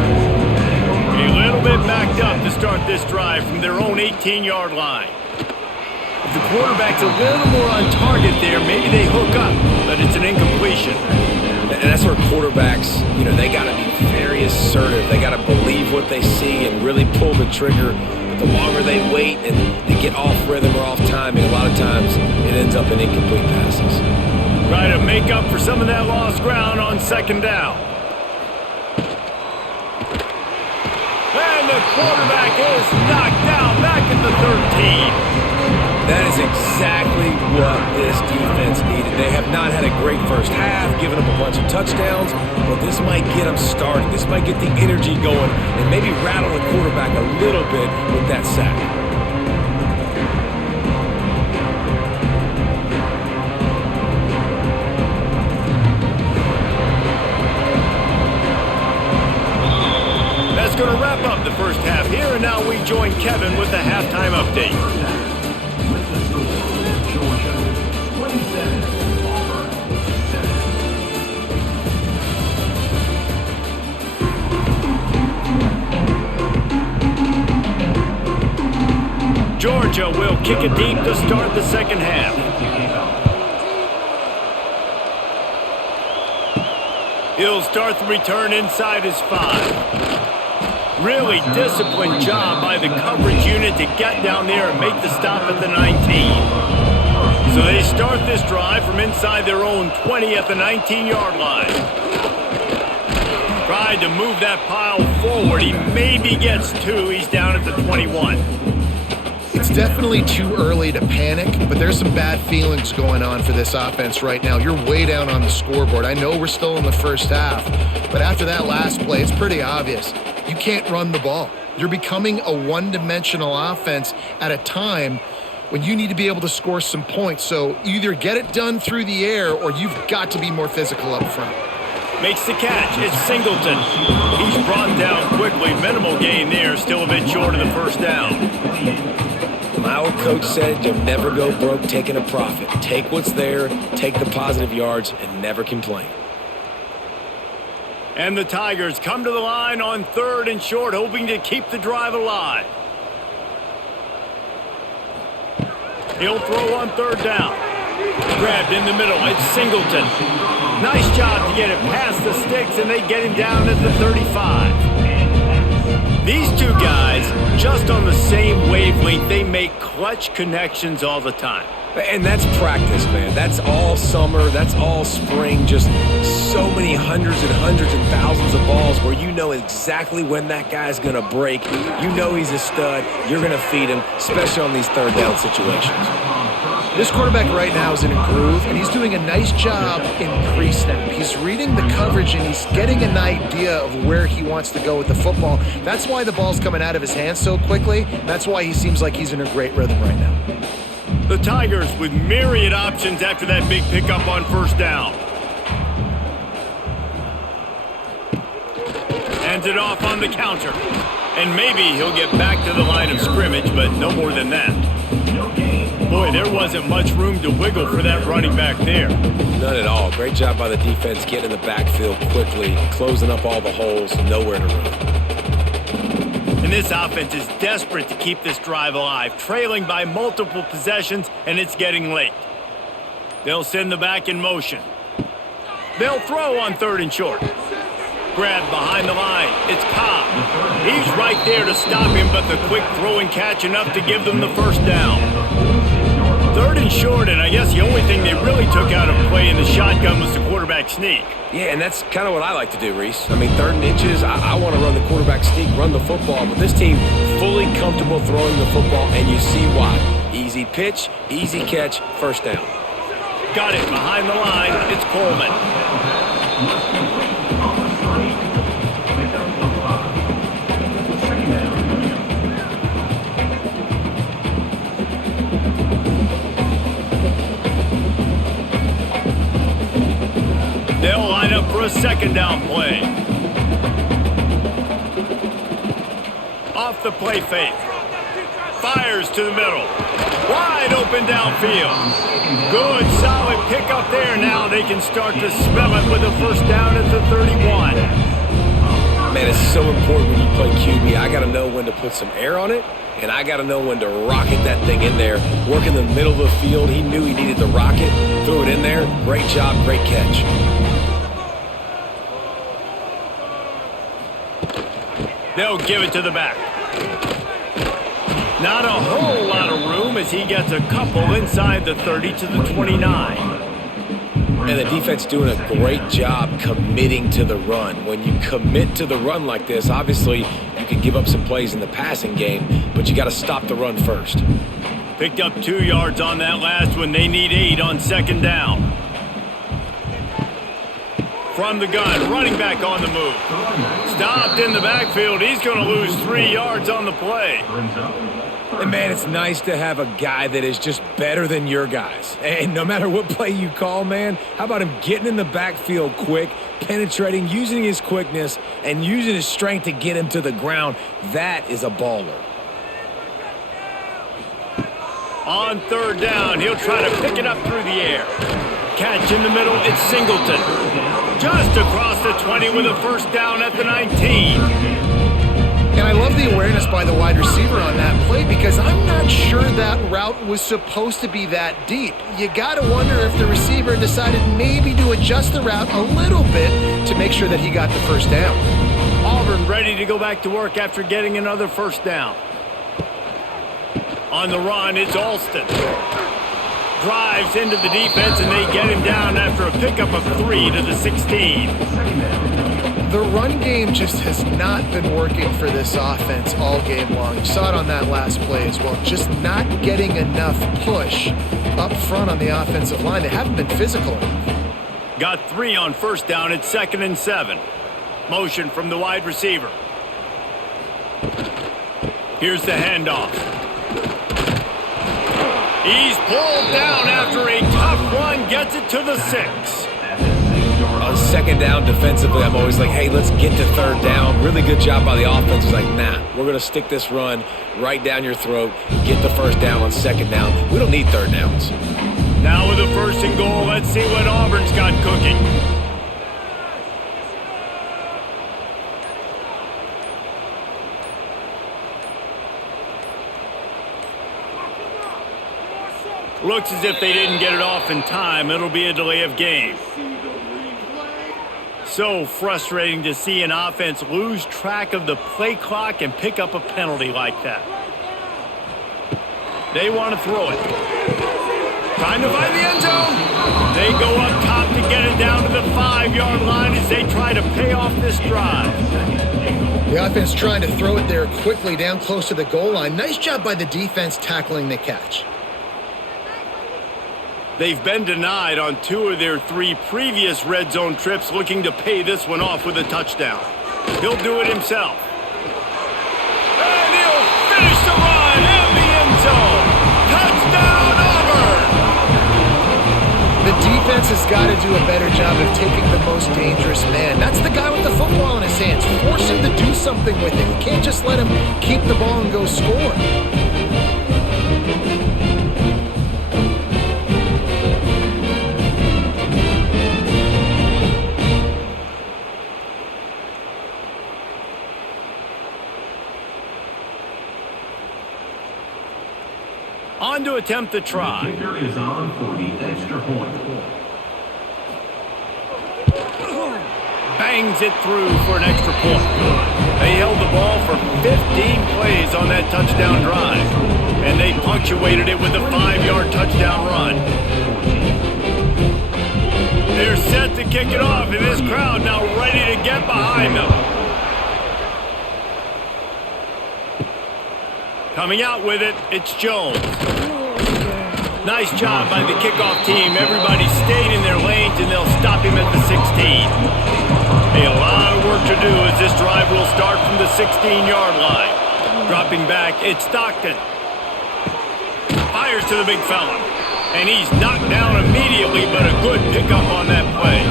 A little bit backed up to start this drive from their own 18-yard line. If the quarterback's a little more on target there, maybe they hook up, but it's an incompletion. And that's where quarterbacks, they got to be very assertive. They got to believe what they see and really pull the trigger. But the longer they wait and they get off rhythm or off timing, a lot of times it ends up in incomplete passes. Try to make up for some of that lost ground on 2nd down. And the quarterback is knocked down back at the 13. That is exactly what this defense needed. They have not had a great first half, giving up a bunch of touchdowns, but this might get them started. This might get the energy going and maybe rattle the quarterback a little bit with that sack. That's going to wrap up the first half here, and now we join Kevin with the halftime update. Georgia will kick it deep to start the second half. He'll start the return inside his 5. Really disciplined job by the coverage unit to get down there and make the stop at the 19. So they start this drive from inside their own 20 at the 19-yard line. Tried to move that pile forward. He maybe gets 2. He's down at the 21. It's definitely too early to panic, but there's some bad feelings going on for this offense right now. You're way down on the scoreboard. I know we're still in the first half, but after that last play, it's pretty obvious. You can't run the ball. You're becoming a one-dimensional offense at a time when you need to be able to score some points. So either get it done through the air or you've got to be more physical up front. Makes the catch. It's Singleton. He's brought down quickly. Minimal gain there. Still a bit short of the first down. My old coach said you'll never go broke taking a profit. Take what's there, take the positive yards, and never complain. And the Tigers come to the line on 3rd and short, hoping to keep the drive alive. He'll throw on 3rd down. Grabbed in the middle. It's Singleton. Nice job to get it past the sticks, and they get him down at the 35. These two guys, just on the same wavelength, they make clutch connections all the time. And that's practice, man. That's all summer. That's all spring. Just so many hundreds and thousands of balls where you know exactly when that guy's going to break. You know he's a stud. You're going to feed him, especially on these 3rd down situations. This quarterback right now is in a groove, and he's doing a nice job in pre-snap. He's reading the coverage, and he's getting an idea of where he wants to go with the football. That's why the ball's coming out of his hands so quickly. That's why he seems like he's in a great rhythm right now. The Tigers with myriad options after that big pickup on 1st down. Hands it off on the counter. And maybe he'll get back to the line of scrimmage, but no more than that. Boy, there wasn't much room to wiggle for that running back there. None at all. Great job by the defense getting in the backfield quickly, closing up all the holes, nowhere to run. And this offense is desperate to keep this drive alive, trailing by multiple possessions, and it's getting late. They'll send the back in motion. They'll throw on 3rd and short. Grab behind the line. It's Cobb. He's right there to stop him, but the quick throw and catch enough to give them the 1st down. 3rd and short, and I guess the only thing they really took out of play in the shotgun was the quarterback sneak. Yeah, and that's kind of what I like to do, Reese. I mean, 3rd and inches, I want to run the quarterback sneak, run the football, but this team fully comfortable throwing the football, and you see why. Easy pitch, easy catch, 1st down. Got it behind the line. It's Coleman. They'll line up for a 2nd down play. Off the play fake. Fires to the middle. Wide open downfield. Good, solid pickup there. Now they can start to smell it with a 1st down at the 31. Man, it's so important when you play QB. I got to know when to put some air on it, and I got to know when to rocket that thing in there. Work in the middle of the field. He knew he needed to rocket. Threw it in there. Great job, great catch. They'll give it to the back. Not a whole lot of room as he gets a couple inside the 30 to the 29. And the defense doing a great job committing to the run. When you commit to the run like this, obviously you can give up some plays in the passing game, but you got to stop the run first. Picked up 2 yards on that last one. They need 8 on 2nd down. From the gun, running back on the move. Stopped in the backfield. He's going to lose 3 yards on the play. And, man, it's nice to have a guy that is just better than your guys. And no matter what play you call, man, how about him getting in the backfield quick, penetrating, using his quickness, and using his strength to get him to the ground? That is a baller. On 3rd down, he'll try to pick it up through the air. Catch in the middle, it's Singleton. Just across the 20 with a 1st down at the 19. And I love the awareness by the wide receiver on that play because I'm not sure that route was supposed to be that deep. You got to wonder if the receiver decided maybe to adjust the route a little bit to make sure that he got the 1st down. Auburn ready to go back to work after getting another 1st down. On the run, it's Alston. Drives into the defense, and they get him down after a pickup of 3 to the 16. The run game just has not been working for this offense all game long. You saw it on that last play as well. Just not getting enough push up front on the offensive line. They haven't been physical enough. Got 3 on 1st down at 2nd and 7. Motion from the wide receiver. Here's the handoff. He's pulled down after a tough run, gets it to the 6. On 2nd down defensively, I'm always like, hey, let's get to 3rd down. Really good job by the offense. It's like, nah, we're going to stick this run right down your throat, get the 1st down on 2nd down. We don't need 3rd downs. Now with a 1st and goal, let's see what Auburn's got cooking. Looks as if they didn't get it off in time. It'll be a delay of game. So frustrating to see an offense lose track of the play clock and pick up a penalty like that. They want to throw it. Trying to find the end zone. They go up top to get it down to the 5-yard line as they try to pay off this drive. The offense trying to throw it there quickly down close to the goal line. Nice job by the defense tackling the catch. They've been denied on 2 of their 3 previous red zone trips, looking to pay this one off with a touchdown. He'll do it himself. And he'll finish the run in the end zone. Touchdown, Auburn! The defense has got to do a better job of taking the most dangerous man. That's the guy with the football in his hands. Force him to do something with it. You can't just let him keep the ball and go score. On to attempt the try. The kicker is on for the extra point. Bangs it through for an extra point. They held the ball for 15 plays on that touchdown drive, and they punctuated it with a 5-yard touchdown run. They're set to kick it off, and this crowd now ready to get behind them. Coming out with it, it's Jones. Nice job by the kickoff team. Everybody stayed in their lanes, and they'll stop him at the 16. A lot of work to do as this drive will start from the 16-yard line. Dropping back, it's Stockton. Fires to the big fella. And he's knocked down immediately, but a good pickup on that play.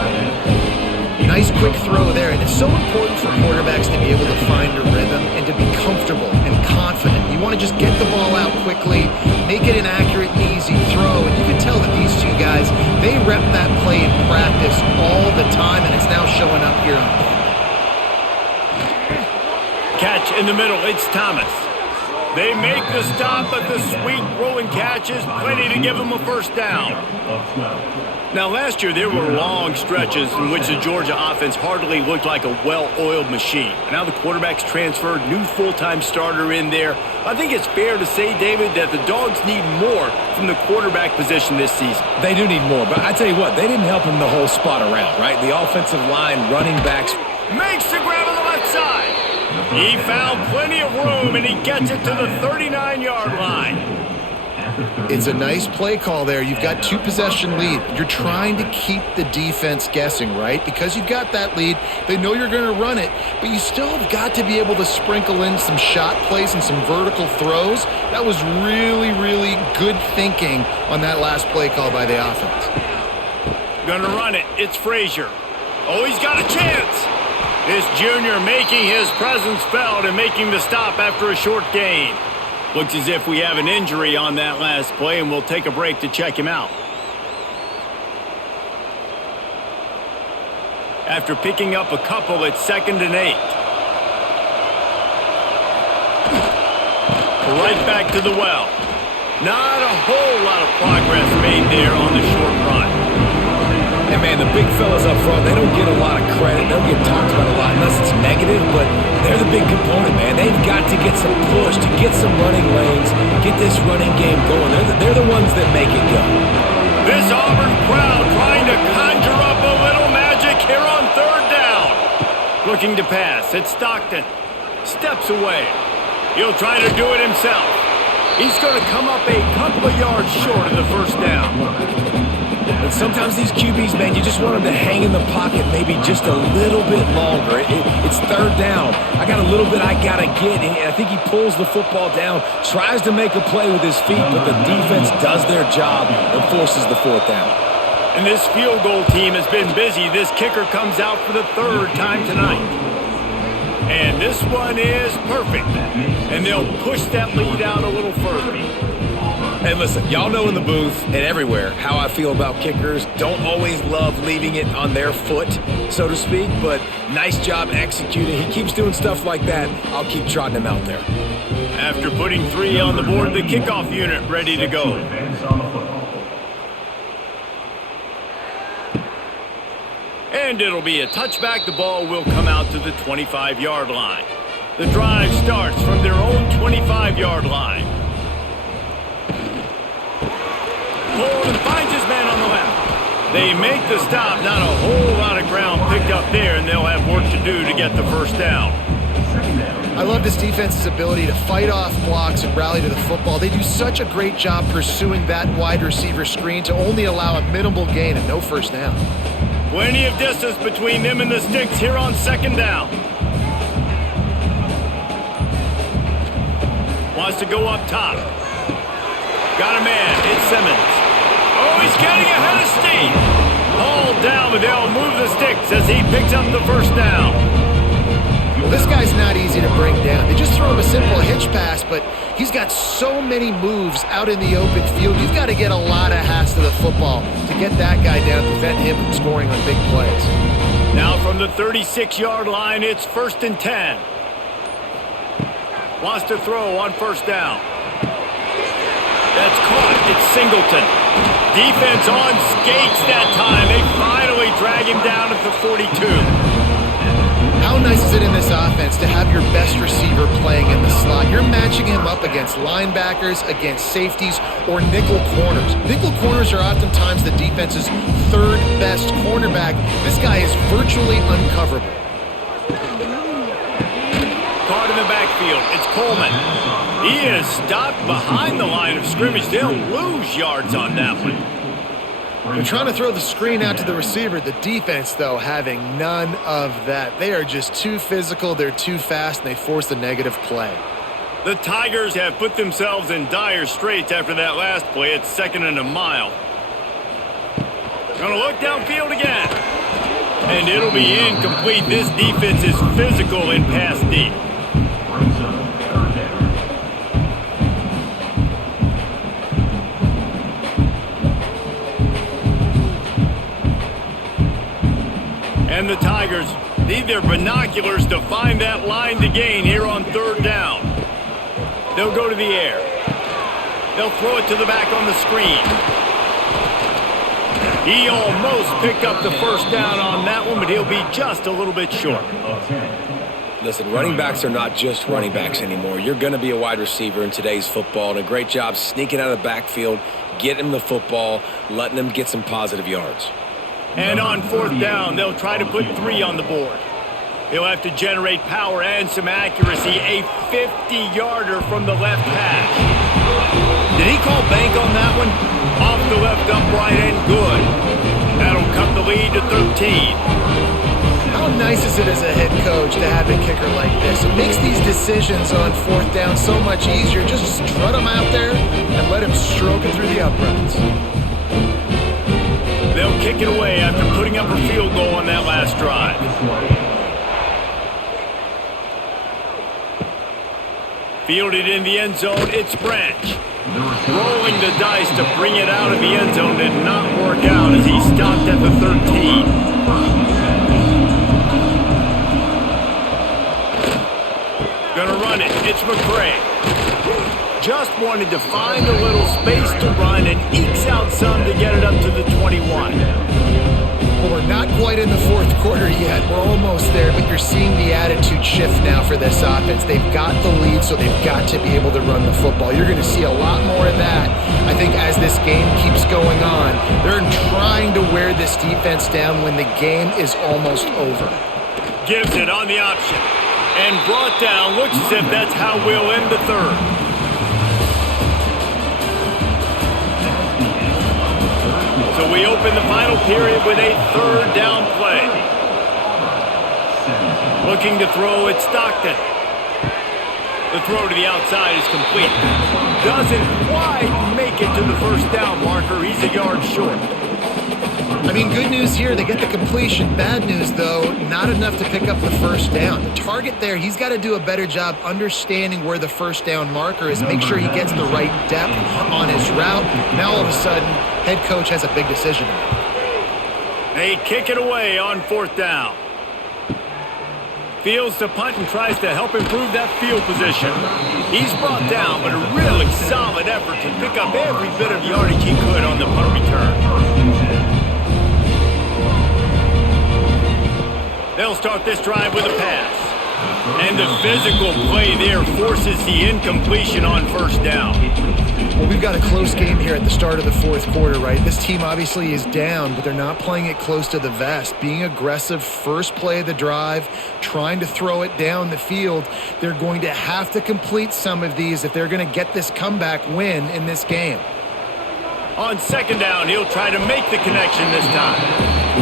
Nice quick throw there, and it's so important for quarterbacks to be able to find a rhythm and to be comfortable and confident. You want to just get the ball out quickly, make it an accurate and easy throw, and you can tell that these 2 guys, they rep that play in practice all the time, and it's now showing up here on game. Catch in the middle, it's Thomas. They make the stop, but the sweet rolling catch is plenty to give them a first down. Now, last year, there were long stretches in which the Georgia offense hardly looked like a well-oiled machine. Now the quarterback's transferred, new full-time starter in there. I think it's fair to say, David, that the Dogs need more from the quarterback position this season. They do need more, but I tell you what, they didn't help him the whole spot around, right? The offensive line, running backs. Makes the grab on the left side. He found plenty of room, and he gets it to the 39-yard line. It's a nice play call there. You've got 2-possession lead. You're trying to keep the defense guessing, right? Because you've got that lead, they know you're going to run it, but you still have got to be able to sprinkle in some shot plays and some vertical throws. That was really, really good thinking on that last play call by the offense. Gonna run it. It's Frazier. Oh, he's got a chance. This junior making his presence felt and making the stop after a short gain. Looks as if we have an injury on that last play, and we'll take a break to check him out. After picking up a couple, it's 2nd and 8. Right back to the well. Not a whole lot of progress made there on the short run. And man, the big fellas up front, they don't get a lot of credit. They'll get talked about a lot unless it's negative, but they're the big component, man. They've got to get some push, to get some running lanes, get this running game going. They're the ones that make it go. This Auburn crowd trying to conjure up a little magic here on 3rd down. Looking to pass, it's Stockton. Steps away. He'll try to do it himself. He's going to come up a couple of yards short of the first down. But sometimes these QBs, man, you just want them to hang in the pocket maybe just a little bit longer. It's 3rd down. I got a little bit I got to get. And I think he pulls the football down, tries to make a play with his feet, but the defense does their job and forces the 4th down. And this field goal team has been busy. This kicker comes out for the 3rd time tonight. And this one is perfect. And they'll push that lead out a little further. And listen, y'all know in the booth and everywhere how I feel about kickers. Don't always love leaving it on their foot, so to speak, but nice job executing. He keeps doing stuff like that. I'll keep trotting him out there. After putting 3 on the board, the kickoff unit ready to go. And it'll be a touchback. The ball will come out to the 25-yard line. The drive starts from their own 25-yard line. Bolden finds his man on the left. They make the stop. Not a whole lot of ground picked up there, and they'll have work to do to get the first down. I love this defense's ability to fight off blocks and rally to the football. They do such a great job pursuing that wide receiver screen to only allow a minimal gain and no first down. Plenty of distance between them and the sticks here on second down. Wants to go up top. Got a man. It's Simmons. Oh, he's getting ahead of steam. Hauled down, but they'll move the sticks as he picks up the first down. Well, this guy's not easy to bring down. They just throw him a simple hitch pass, but he's got so many moves out in the open field. You've got to get a lot of hats to the football to get that guy down, prevent him from scoring on big plays. Now from the 36-yard line, it's 1st and 10. Wants to throw on first down. That's caught. It's Singleton. Defense on skates that time. They finally drag him down at the 42. How nice is it in this offense to have your best receiver playing in the slot? You're matching him up against linebackers, against safeties, or nickel corners. Nickel corners are oftentimes the defense's third best cornerback. This guy is virtually uncoverable. Caught in the backfield. It's Coleman. He is stopped behind the line of scrimmage. They'll lose yards on that one. They're trying to throw the screen out to the receiver. The defense, though, having none of that. They are just too physical, they're too fast, and they force a negative play. The Tigers have put themselves in dire straits after that last play. It's 2nd and a mile. Gonna look downfield again. And it'll be incomplete. This defense is physical in pass deep. And the Tigers need their binoculars to find that line to gain here on 3rd down. They'll go to the air. They'll throw it to the back on the screen. He almost picked up the first down on that one, but he'll be just a little bit short. Listen, running backs are not just running backs anymore. You're going to be a wide receiver in today's football, and a great job sneaking out of the backfield, getting them the football, letting them get some positive yards. And on 4th down, they'll try to put 3 on the board. He'll have to generate power and some accuracy. A 50-yarder from the left hash. Did he call bank on that one? Off the left upright and good. That'll cut the lead to 13. How nice is it as a head coach to have a kicker like this? It makes these decisions on 4th down so much easier. Just strut him out there and let him stroke it through the uprights. They'll kick it away after putting up a field goal on that last drive. Fielded in the end zone, it's Branch. Rolling the dice to bring it out of the end zone did not work out as he stopped at the 13. Gonna run it, it's McCray. Just wanted to find a little space to run and ekes out some to get it up to the 21. Well, we're not quite in the 4th quarter yet. We're almost there, but you're seeing the attitude shift now for this offense. They've got the lead, so they've got to be able to run the football. You're going to see a lot more of that, I think, as this game keeps going on. They're trying to wear this defense down when the game is almost over. Gives it on the option. And brought down. Looks as if that's how we'll end the 3rd. So we open the final period with a 3rd down play. Looking to throw at Stockton. The throw to the outside is complete. Doesn't quite make it to the first down marker. He's a yard short. I mean, good news here, they get the completion. Bad news, though, not enough to pick up the first down. The target there, he's got to do a better job understanding where the first down marker is, make sure he gets the right depth on his route. Now, all of a sudden, head coach has a big decision to make. They kick it away on 4th down. Fields the punt and tries to help improve that field position. He's brought down, but a really solid effort to pick up every bit of yardage he could on the punt return. They'll start this drive with a pass. And the physical play there forces the incompletion on first down. Well, we've got a close game here at the start of the fourth quarter, right? This team obviously is down, but they're not playing it close to the vest. Being aggressive, first play of the drive, trying to throw it down the field. They're going to have to complete some of these if they're going to get this comeback win in this game. On second down, he'll try to make the connection this time.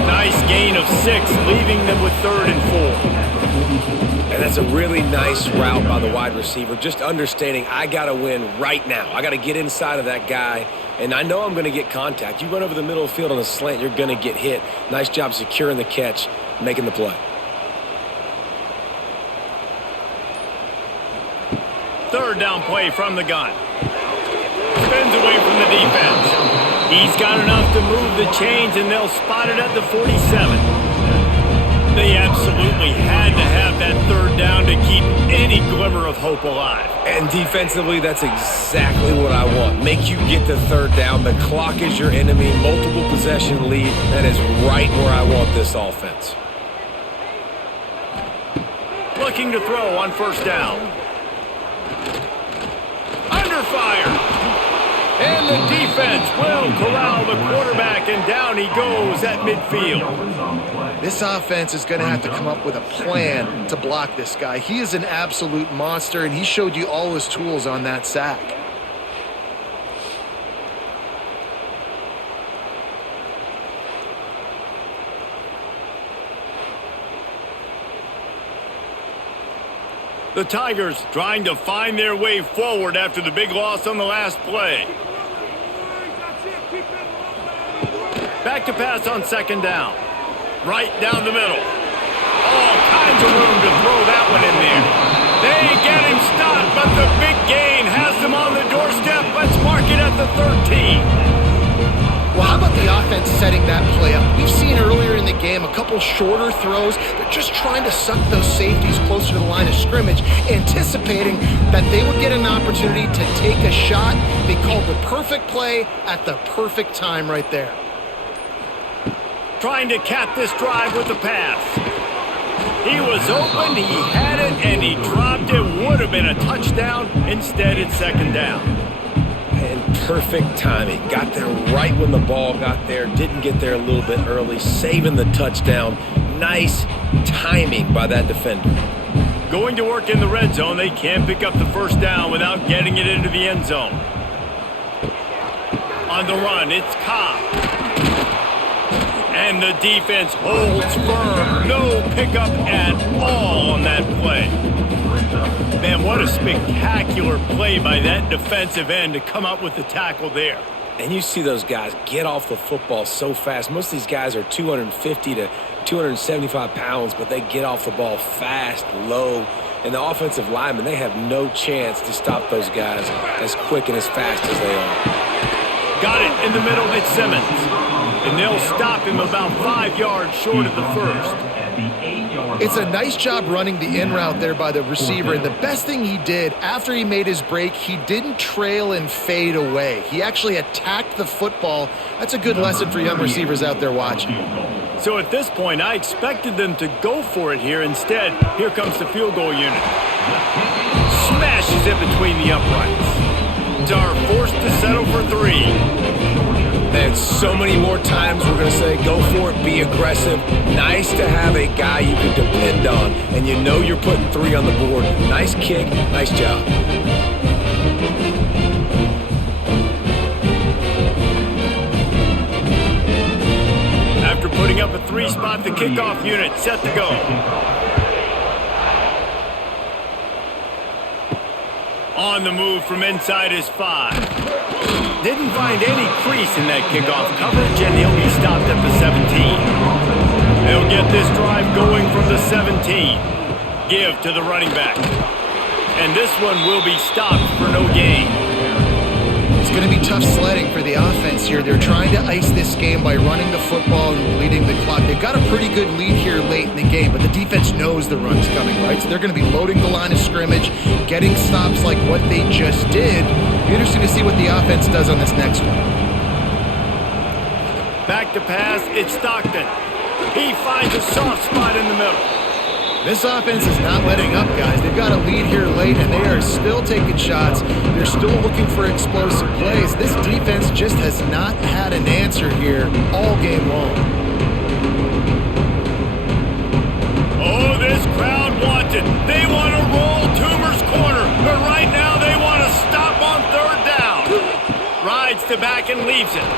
Nice gain of 6, leaving them with 3rd and 4. And that's a really nice route by the wide receiver, just understanding I got to win right now. I got to get inside of that guy, and I know I'm going to get contact. You run over the middle of the field on a slant, you're going to get hit. Nice job securing the catch, making the play. Third down play from the gun. Spins away from the defense. He's got enough to move the chains, and they'll spot it at the 47. They absolutely had to have that third down to keep any glimmer of hope alive. And defensively, that's exactly what I want. Make you get the third down. The clock is your enemy. Multiple possession lead. That is right where I want this offense. Looking to throw on first down. Under fire. And the defense will corral the quarterback, and down he goes at midfield. This offense is going to have to come up with a plan to block this guy. He is an absolute monster, and he showed you all his tools on that sack. The Tigers trying to find their way forward after the big loss on the last play. Back to pass on second down. Right down the middle. All kinds of room to throw that one in there. They get him stopped, but the big gain has them on the doorstep. Let's mark it at the 13. Well, how about the offense setting that play up? We've seen earlier in the game a couple shorter throws. They're just trying to suck those safeties closer to the line of scrimmage, anticipating that they would get an opportunity to take a shot. They called the perfect play at the perfect time right there. Trying to cap this drive with the pass. He was open, he had it, and he dropped it. Would have been a touchdown. Instead, it's second down. And perfect timing. Got there right when the ball got there. Didn't get there a little bit early. Saving the touchdown. Nice timing by that defender. Going to work in the red zone. They can't pick up the first down without getting it into the end zone. On the run, it's Cobb. And the defense holds firm. No pickup at all on that play. Man, what a spectacular play by that defensive end to come up with the tackle there. And you see those guys get off the football so fast. Most of these guys are 250 to 275 pounds, but they get off the ball fast, low. And the offensive linemen, they have no chance to stop those guys as quick and as fast as they are. Got it in the middle. It's Simmons. And they'll stop him about 5 yards short of the first. It's a nice job running the in route there by the receiver. And the best thing he did after he made his break, he didn't trail and fade away. He actually attacked the football. That's a good lesson for young receivers out there watching. So at this point, I expected them to go for it here. Instead, here comes the field goal unit. Smashes it between the uprights. Dar forced to settle for 3. And so many more times we're going to say, go for it, be aggressive. Nice to have a guy you can depend on, and you know you're putting 3 on the board. Nice kick, nice job. After putting up a 3 spot, the kickoff unit set to go. On the move from inside his 5. Didn't find any crease in that kickoff coverage, and he'll be stopped at the 17. They'll get this drive going from the 17. Give to the running back. And this one will be stopped for no gain. It's going to be tough sledding for the offense here. They're trying to ice this game by running the football and bleeding the clock. They've got a pretty good lead here late in the game, but the defense knows the run's coming, right? So they're going to be loading the line of scrimmage, getting stops like what they just did. Be interesting to see what the offense does on this next one. Back to pass, it's Stockton. He finds a soft spot in the middle. This offense is not letting up, guys. They've got a lead here late, and they are still taking shots. They're still looking for explosive plays. This defense just has not had an answer here all game long. Oh, this crowd wants it. They want to roll Toomer's corner, but right now they want to stop on third down. Rides to back and leaves it.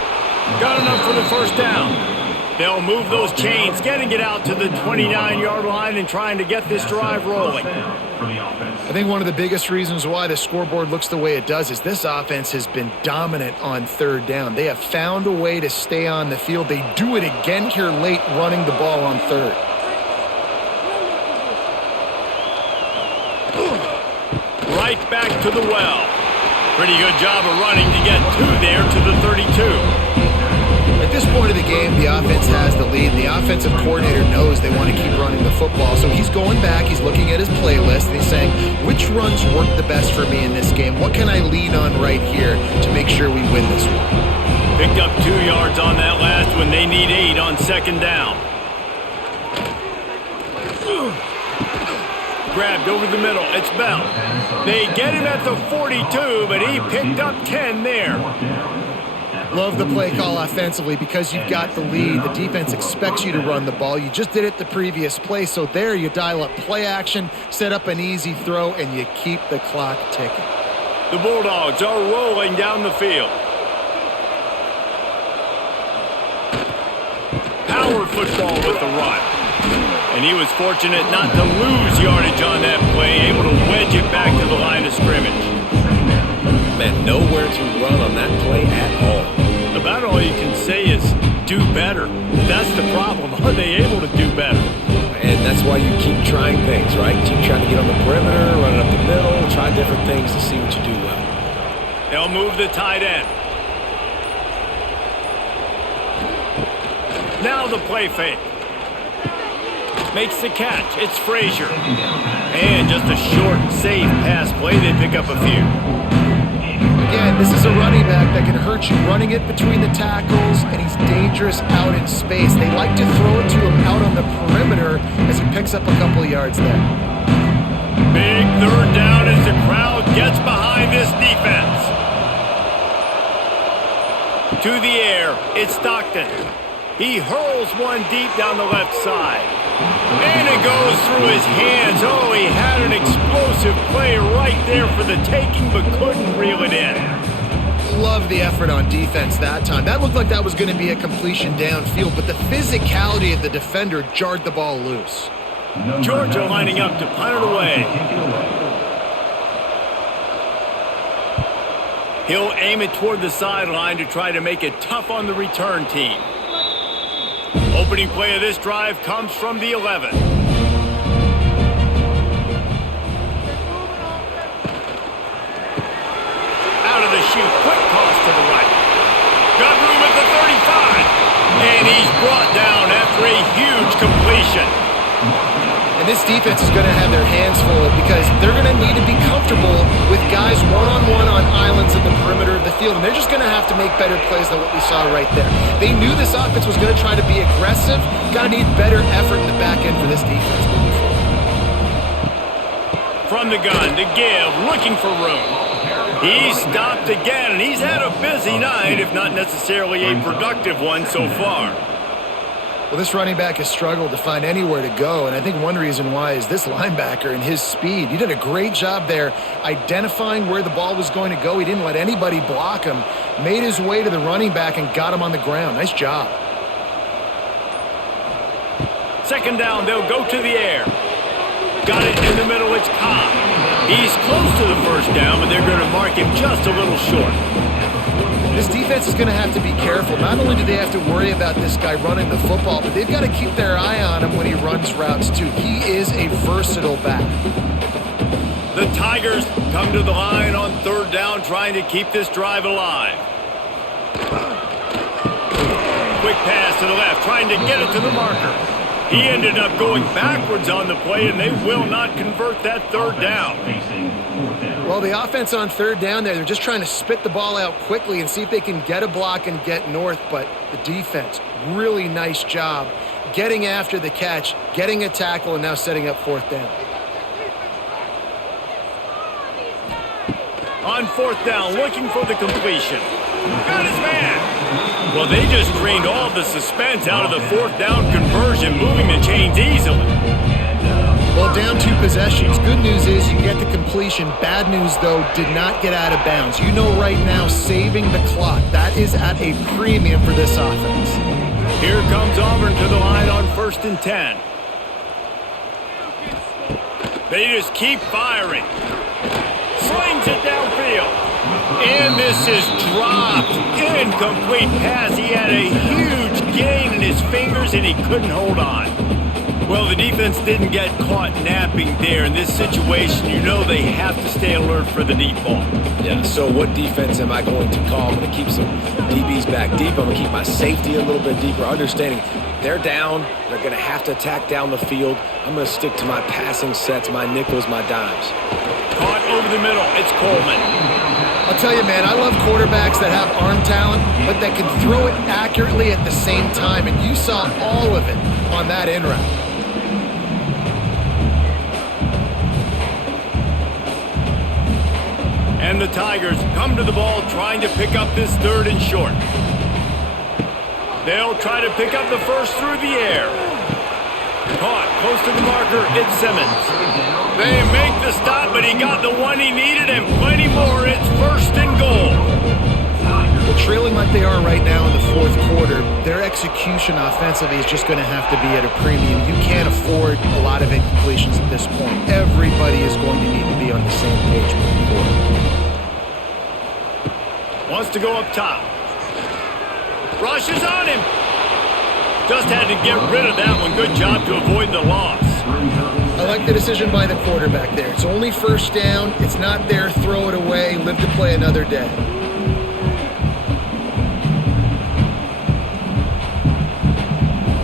Got enough for the first down. They'll move those chains, getting it out to the 29-yard line and trying to get this drive rolling. I think one of the biggest reasons why the scoreboard looks the way it does is this offense has been dominant on third down. They have found a way to stay on the field. They do it again here late, running the ball on third. Right back to the well. Pretty good job of running to get two there to the 32. At this point of the game, the offense has the lead. The offensive coordinator knows they want to keep running the football. So he's going back, he's looking at his playlist, and he's saying, which runs work the best for me in this game? What can I lean on right here to make sure we win this one? Picked up 2 yards on that last one. They need 8 on second down. Grabbed over the middle. It's Bell. They get him at the 42, but he picked up 10 there. Love the play call offensively because you've got the lead. The defense expects you to run the ball. You just did it the previous play, so there you dial up play action, set up an easy throw, and you keep the clock ticking. The Bulldogs are rolling down the field. Power football with the run. And he was fortunate not to lose yardage on that play, able to wedge it back to the line of scrimmage. Man, nowhere to run on that play at all. About all you can say is do better. That's the problem. Are they able to do better? And that's why you keep trying things, right? Keep trying to get on the perimeter, run it up the middle, try different things to see what you do well. They'll move the tight end. Now the play fake. Makes the catch. It's Frazier. And just a short, safe pass play. They pick up a few. Again, this is a running back that can hurt you running it between the tackles, and he's dangerous out in space. They like to throw it to him out on the perimeter as he picks up a couple of yards there. Big third down as the crowd gets behind this defense. To the air, it's Stockton. He hurls one deep down the left side. And it goes through his hands. Oh, he had an explosive play right there for the taking, but couldn't reel it in. Love the effort on defense that time. That looked like that was going to be a completion downfield, but the physicality of the defender jarred the ball loose. Georgia lining up to punt it away. He'll aim it toward the sideline to try to make it tough on the return team. Opening play of this drive comes from the 11. Out of the chute, quick toss to the right. Got room at the 35. And he's brought down after a huge completion. And this defense is going to have their hands full because they're going to need to be comfortable with guys one-on-one on islands in the perimeter of the field. And they're just going to have to make better plays than what we saw right there. They knew this offense was going to try to be aggressive. Got to need better effort in the back end for this defense moving forward. From the gun to give, looking for room. He's stopped again, and he's had a busy night, if not necessarily a productive one so far. Well, this running back has struggled to find anywhere to go, and I think one reason why is this linebacker and his speed. He did a great job there identifying where the ball was going to go. He didn't let anybody block him, made his way to the running back and got him on the ground. Nice job. Second down, they'll go to the air. Got it in the middle, it's Cobb. He's close to the first down, but they're going to mark him just a little short. This defense is going to have to be careful. Not only do they have to worry about this guy running the football, but they've got to keep their eye on him when he runs routes too. He is a versatile back. The Tigers come to the line on third down, trying to keep this drive alive. Quick pass to the left, trying to get it to the marker. He ended up going backwards on the play, and they will not convert that third down. Well, the offense on third down there, they're just trying to spit the ball out quickly and see if they can get a block and get north, but the defense, really nice job getting after the catch, getting a tackle, and now setting up fourth down. On fourth down, looking for the completion. Got his man. Well, they just drained all the suspense out of the fourth down conversion, moving the chains easily. Well, down 2 possessions. Good news is you get the completion. Bad news, though, did not get out of bounds. You know right now, saving the clock, that is at a premium for this offense. Here comes Auburn to the line on 1st and 10. They just keep firing. Slings it downfield. And this is dropped. Incomplete pass. He had a huge gain in his fingers, and he couldn't hold on. Well, the defense didn't get caught napping there. In this situation, you know they have to stay alert for the deep ball. Yeah, so what defense am I going to call? I'm going to keep some DBs back deep. I'm going to keep my safety a little bit deeper, understanding they're down. They're going to have to attack down the field. I'm going to stick to my passing sets, my nickels, my dimes. Caught over the middle. It's Coleman. I'll tell you, man, I love quarterbacks that have arm talent, but that can throw it accurately at the same time, and you saw all of it on that in route. And the Tigers come to the ball trying to pick up this 3rd and short. They'll try to pick up the first through the air. Caught close to the marker, it's Simmons. They make the stop, but he got the one he needed and plenty more. It's 1st and goal. Well, trailing like they are right now in the 4th quarter, their execution offensively is just going to have to be at a premium. You can't afford a lot of incompletions at this point. Everybody is going to need to be on the same page moving forward. Wants to go up top. Rushes on him. Just had to get rid of that one. Good job to avoid the loss. I like the decision by the quarterback there. It's only 1st down. It's not there. Throw it away. Live to play another day.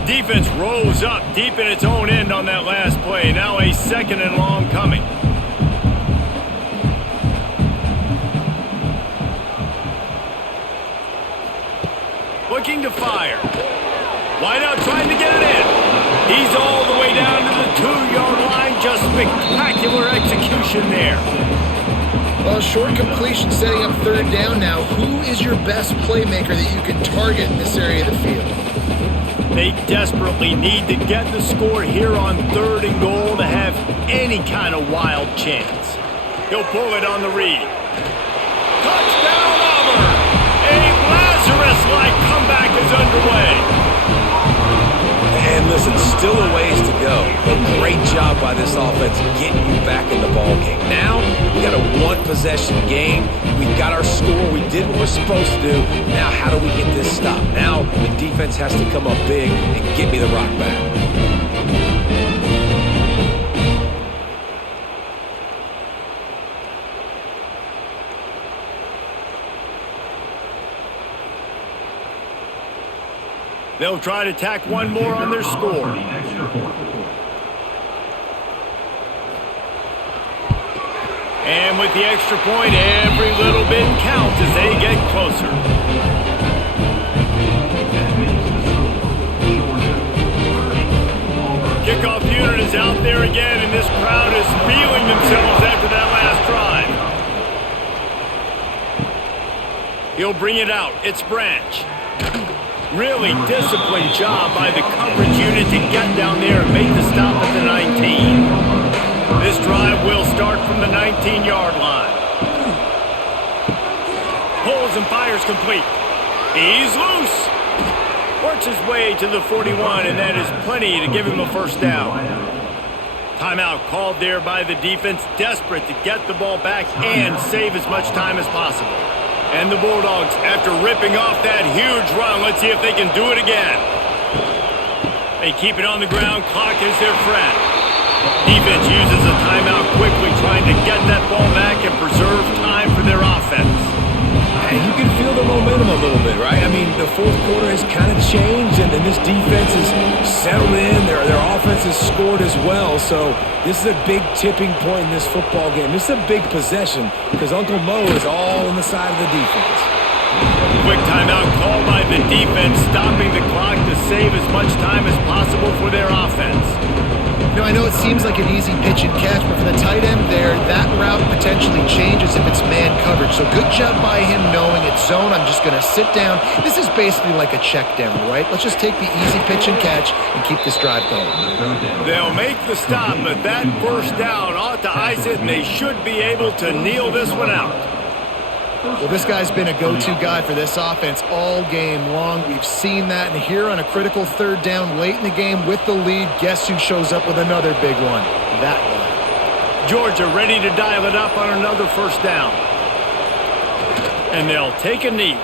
Defense rose up deep in its own end on that last play. Now a 2nd and long coming. Looking to fire. Wide out trying to get it in. He's all the way down to the 2-yard line. Just spectacular execution there. Well, short completion setting up 3rd down now. Who is your best playmaker that you can target in this area of the field? They desperately need to get the score here on 3rd and goal to have any kind of wild chance. He'll pull it on the read. Touchdown, Auburn! A Lazarus-like comeback is underway. And listen, still a ways to go. A great job by this offense getting you back in the ball game. Now, we got a 1-possession game. We've got our score. We did what we're supposed to do. Now, how do we get this stop? Now, the defense has to come up big and get me the rock back. They'll try to tack one more on their score. And with the extra point, every little bit counts as they get closer. Kickoff unit is out there again, and this crowd is feeling themselves after that last drive. He'll bring it out. It's Branch. Really disciplined job by the coverage unit to get down there and make the stop at the 19. This drive will start from the 19-yard line. Pulls and fires complete. He's loose. Works his way to the 41, and that is plenty to give him a 1st down. Timeout called there by the defense, desperate to get the ball back and save as much time as possible. And the Bulldogs, after ripping off that huge run, let's see if they can do it again. They keep it on the ground. Clock is their friend. Defense uses a timeout quickly, trying to get that ball back and preserve time for their offense. And you can feel the momentum a little bit, right? I mean, the 4th quarter has kind of changed, and this defense is settled in. Their offense has scored as well. So this is a big tipping point in this football game. This is a big possession because Uncle Mo is all on the side of the defense. Quick timeout called by the defense, stopping the clock to save as much time as possible for their offense. You know, I know it seems like an easy pitch and catch, but for the tight end there, that route potentially changes if it's man coverage. So good job by him knowing it's zone. I'm just going to sit down. This is basically like a check down, right? Let's just take the easy pitch and catch and keep this drive going. They'll make the stop, but that first down ought to ice it, and they should be able to kneel this one out. Well, this guy's been a go-to guy for this offense all game long. We've seen that, and here on a critical third down late in the game with the lead, guess who shows up with another big one? That one. Georgia ready to dial it up on another first down. And they'll take a knee.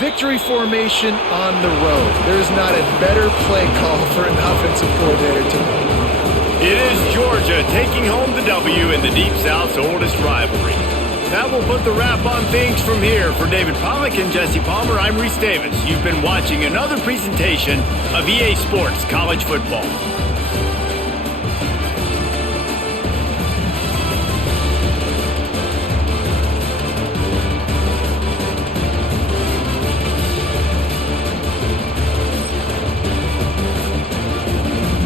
Victory formation on the road. There's not a better play call for an offensive coordinator to make. It is Georgia taking home the W in the Deep South's oldest rivalry. That will put the wrap on things from here. For David Pollack and Jesse Palmer, I'm Reese Davis. You've been watching another presentation of EA Sports College Football.